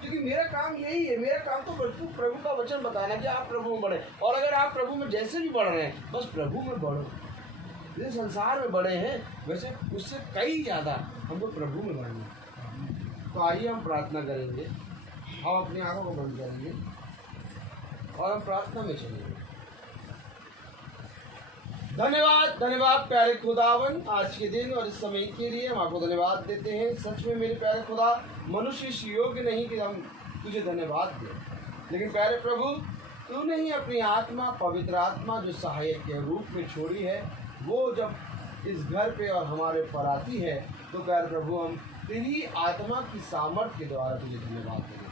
क्योंकि मेरा काम यही है। मेरा काम तो प्रभु का वचन बताना कि आप प्रभु में बढ़े। और अगर आप प्रभु में जैसे भी बढ़ रहे हैं बस प्रभु में बढ़ो। जिस संसार में बड़े हैं वैसे उससे कई ज़्यादा हमको प्रभु में बढ़ना। तो आइए हम प्रार्थना करेंगे, हम अपनी आंखों को बंद करेंगे और हम प्रार्थना में चलेंगे। धन्यवाद धन्यवाद प्यारे खुदावन, आज के दिन और इस समय के लिए हम आपको धन्यवाद देते हैं। सच में मेरे प्यारे खुदा, मनुष्य इस योग्य नहीं कि हम तुझे धन्यवाद दें, लेकिन प्यारे प्रभु तूने ही अपनी आत्मा, पवित्र आत्मा जो सहायक के रूप में छोड़ी है, वो जब इस घर पे और हमारे पर आती है तो प्यारे प्रभु हम तेरी आत्मा की सामर्थ्य के द्वारा तुझे धन्यवाद देंगे,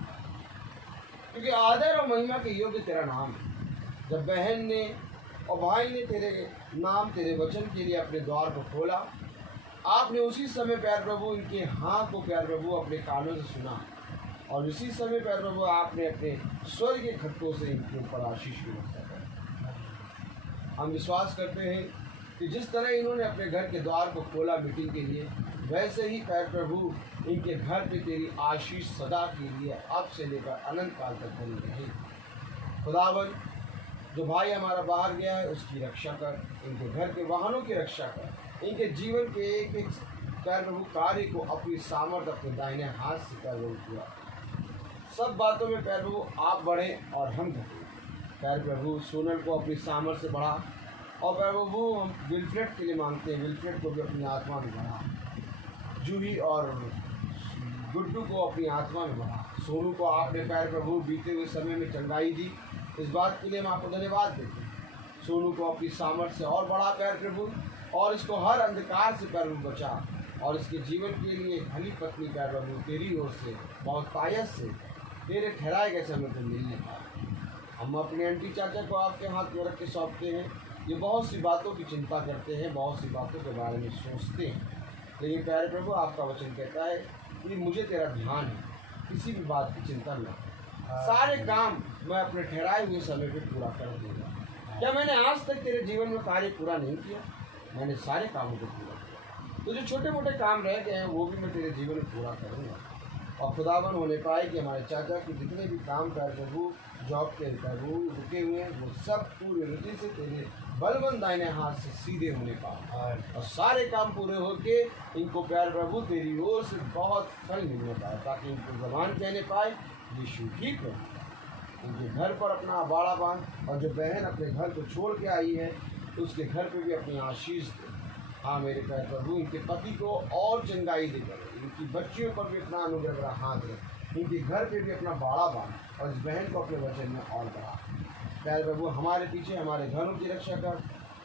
क्योंकि आदर और महिमा के योग्य तेरा नाम है। जब बहन ने और भाई ने तेरे नाम, तेरे वचन के लिए अपने द्वार को खोला, आपने उसी समय प्यार प्रभु इनके हाँ को प्यार प्रभु अपने कानों से सुना, और इसी समय प्यार प्रभु आपने अपने स्वर्ग के खट्टों से इनके ऊपर आशीष की व्यवस्था कर। हम विश्वास करते हैं कि जिस तरह इन्होंने अपने घर के द्वार को खोला मीटिंग के लिए, वैसे ही प्यार प्रभु इनके घर पे तेरी आशीष सदा के लिए अब से लेकर अनंत काल तक बनी रहे। खुदावन, जो भाई हमारा बाहर गया है उसकी रक्षा कर, इनके घर के वाहनों की रक्षा कर, इनके जीवन के एक एक प्यार प्रभु कार्य को अपनी सामर्थ्य, अपने दाहिने हाथ से प्यार प्रभु किया। सब बातों में प्यार प्रभु आप बढ़ें और हम घटें। प्यार प्रभु सोनल को अपनी सामर्थ्य से बढ़ा, और प्यार प्रभु हम विल्फ्रेड के लिए मांगते हैं, विल्फ्रेड को भी अपनी आत्मा में बढ़ा, जूही और गुड्डू को अपनी आत्मा में बढ़ा, सोनू को आपने प्यार प्रभु बीते हुए समय में चंगाई दी, इस बात के लिए हम आपको धन्यवाद देते हैं। सोनू को अपनी सामर्थ्य से और बड़ा प्यार प्रभु, और इसको हर अंधकार से प्यार प्रभु बचा, और इसके जीवन के लिए भली पत्नी प्यार प्रभु तेरी ओर से बहुत पायस से तेरे ठहराए गए समय पर मिलने पाए। हम अपने आंटी चाचा को आपके हाथ में रख के सौंपते हैं। ये बहुत सी बातों की चिंता करते हैं, बहुत सी बातों के बारे में सोचते हैं, लेकिन प्यारे प्रभु आपका वचन कहता है कि मुझे तेरा ध्यान है, किसी भी बात की चिंता न कर, सारे काम मैं अपने ठहराए हुए समय पे पूरा कर दूंगा। क्या मैंने आज तक तेरे जीवन में कार्य पूरा नहीं किया? मैंने सारे कामों को पूरा किया। तो जो छोटे मोटे काम रह गए हैं वो भी मैं तेरे जीवन में पूरा करूँगा। और खुदावन होने पाए कि हमारे चाचा के जितने भी काम प्यार प्रभु जॉब के प्रभु रुके हुए हैं, वो सब पूरी रीति से तेरे बलवंत दाहिने हाथ से सीधे होने पाए, और सारे काम पूरे होके इनको प्यार प्रभु तेरी ओर से बहुत फल मिलने पाए, ताकि इनको जबान कहने पाए यीशु ठीक है। उनके घर पर अपना बाड़ा बांध, और जो बहन अपने घर को छोड़ के आई है उसके घर पे भी अपनी आशीष दे। हाँ मेरे प्यारे प्रभु, इनके पति को और चंगाई देकर, इनकी बच्चियों पर भी अपना अनुग्रह भरा हाथ रख, इनके घर पे भी अपना बाड़ा बांध, और इस बहन को अपने वचन में और बढ़ा। प्यारे प्रभु हमारे पीछे हमारे घरों की रक्षा कर,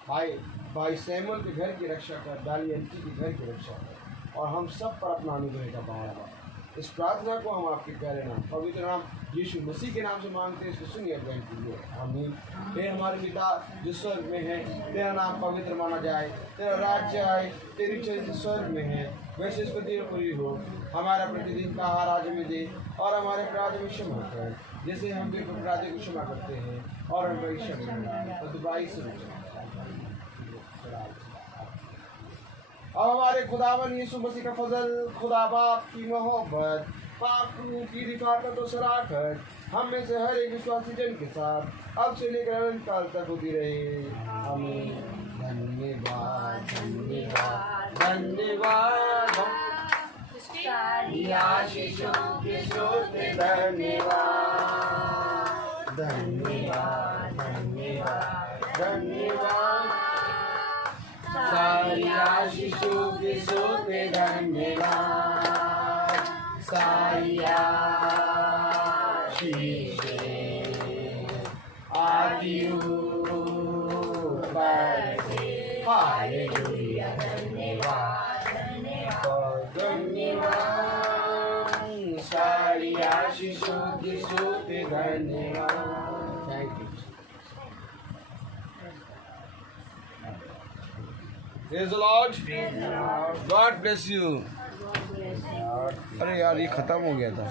भाई सैमुअल के घर की रक्षा कर, डाली आंटी के घर की रक्षा कर, और हम सब पर अपना अनुग्रह का बाड़ा बांध। इस प्रार्थना को हम आपके प्यारे नाम, पवित्र नाम यीशु मसीह के नाम से मांगते हैं, इसको सुनिए बहन कीजिए। आमीन। हे हमारे पिता जो स्वर्ग में है, तेरा नाम पवित्र माना जाए, तेरा राज्य आए, तेरी इच्छा स्वर्ग में है वैसे इस पर पूरी हो। हमारा प्रतिदिन का आहार आज में दे, और हमारे अपराध में क्षमा कर जैसे हम भी अपराधी को क्षमा करते हैं, और हम परीक्षा में दुबाई से और हमारे खुदावन यीशु मसीह का फजल, खुदा बाप की मोहब्बत, पाप की रिफाकत और शराकत हम में से हर एक विश्वासी जन के साथ अब से लेकर अनंत काल तक होती रहे। आमीन। धन्यवाद धन्यवाद धन्यवाद, सारी आशीषों के सोते धन्यवाद धन्यवाद धन्यवाद धन्यवाद, सारी आशीषों के सोते धन्यवाद, सारी आशीषें आती ऊपर से। हालेलुया धन्यवाद धन्यवाद धन्यवाद, सारी आशीषों के सोते धन्यवाद। Thank you. Praise the Lord. God bless you. अरे यार ये खत्म हो गया था।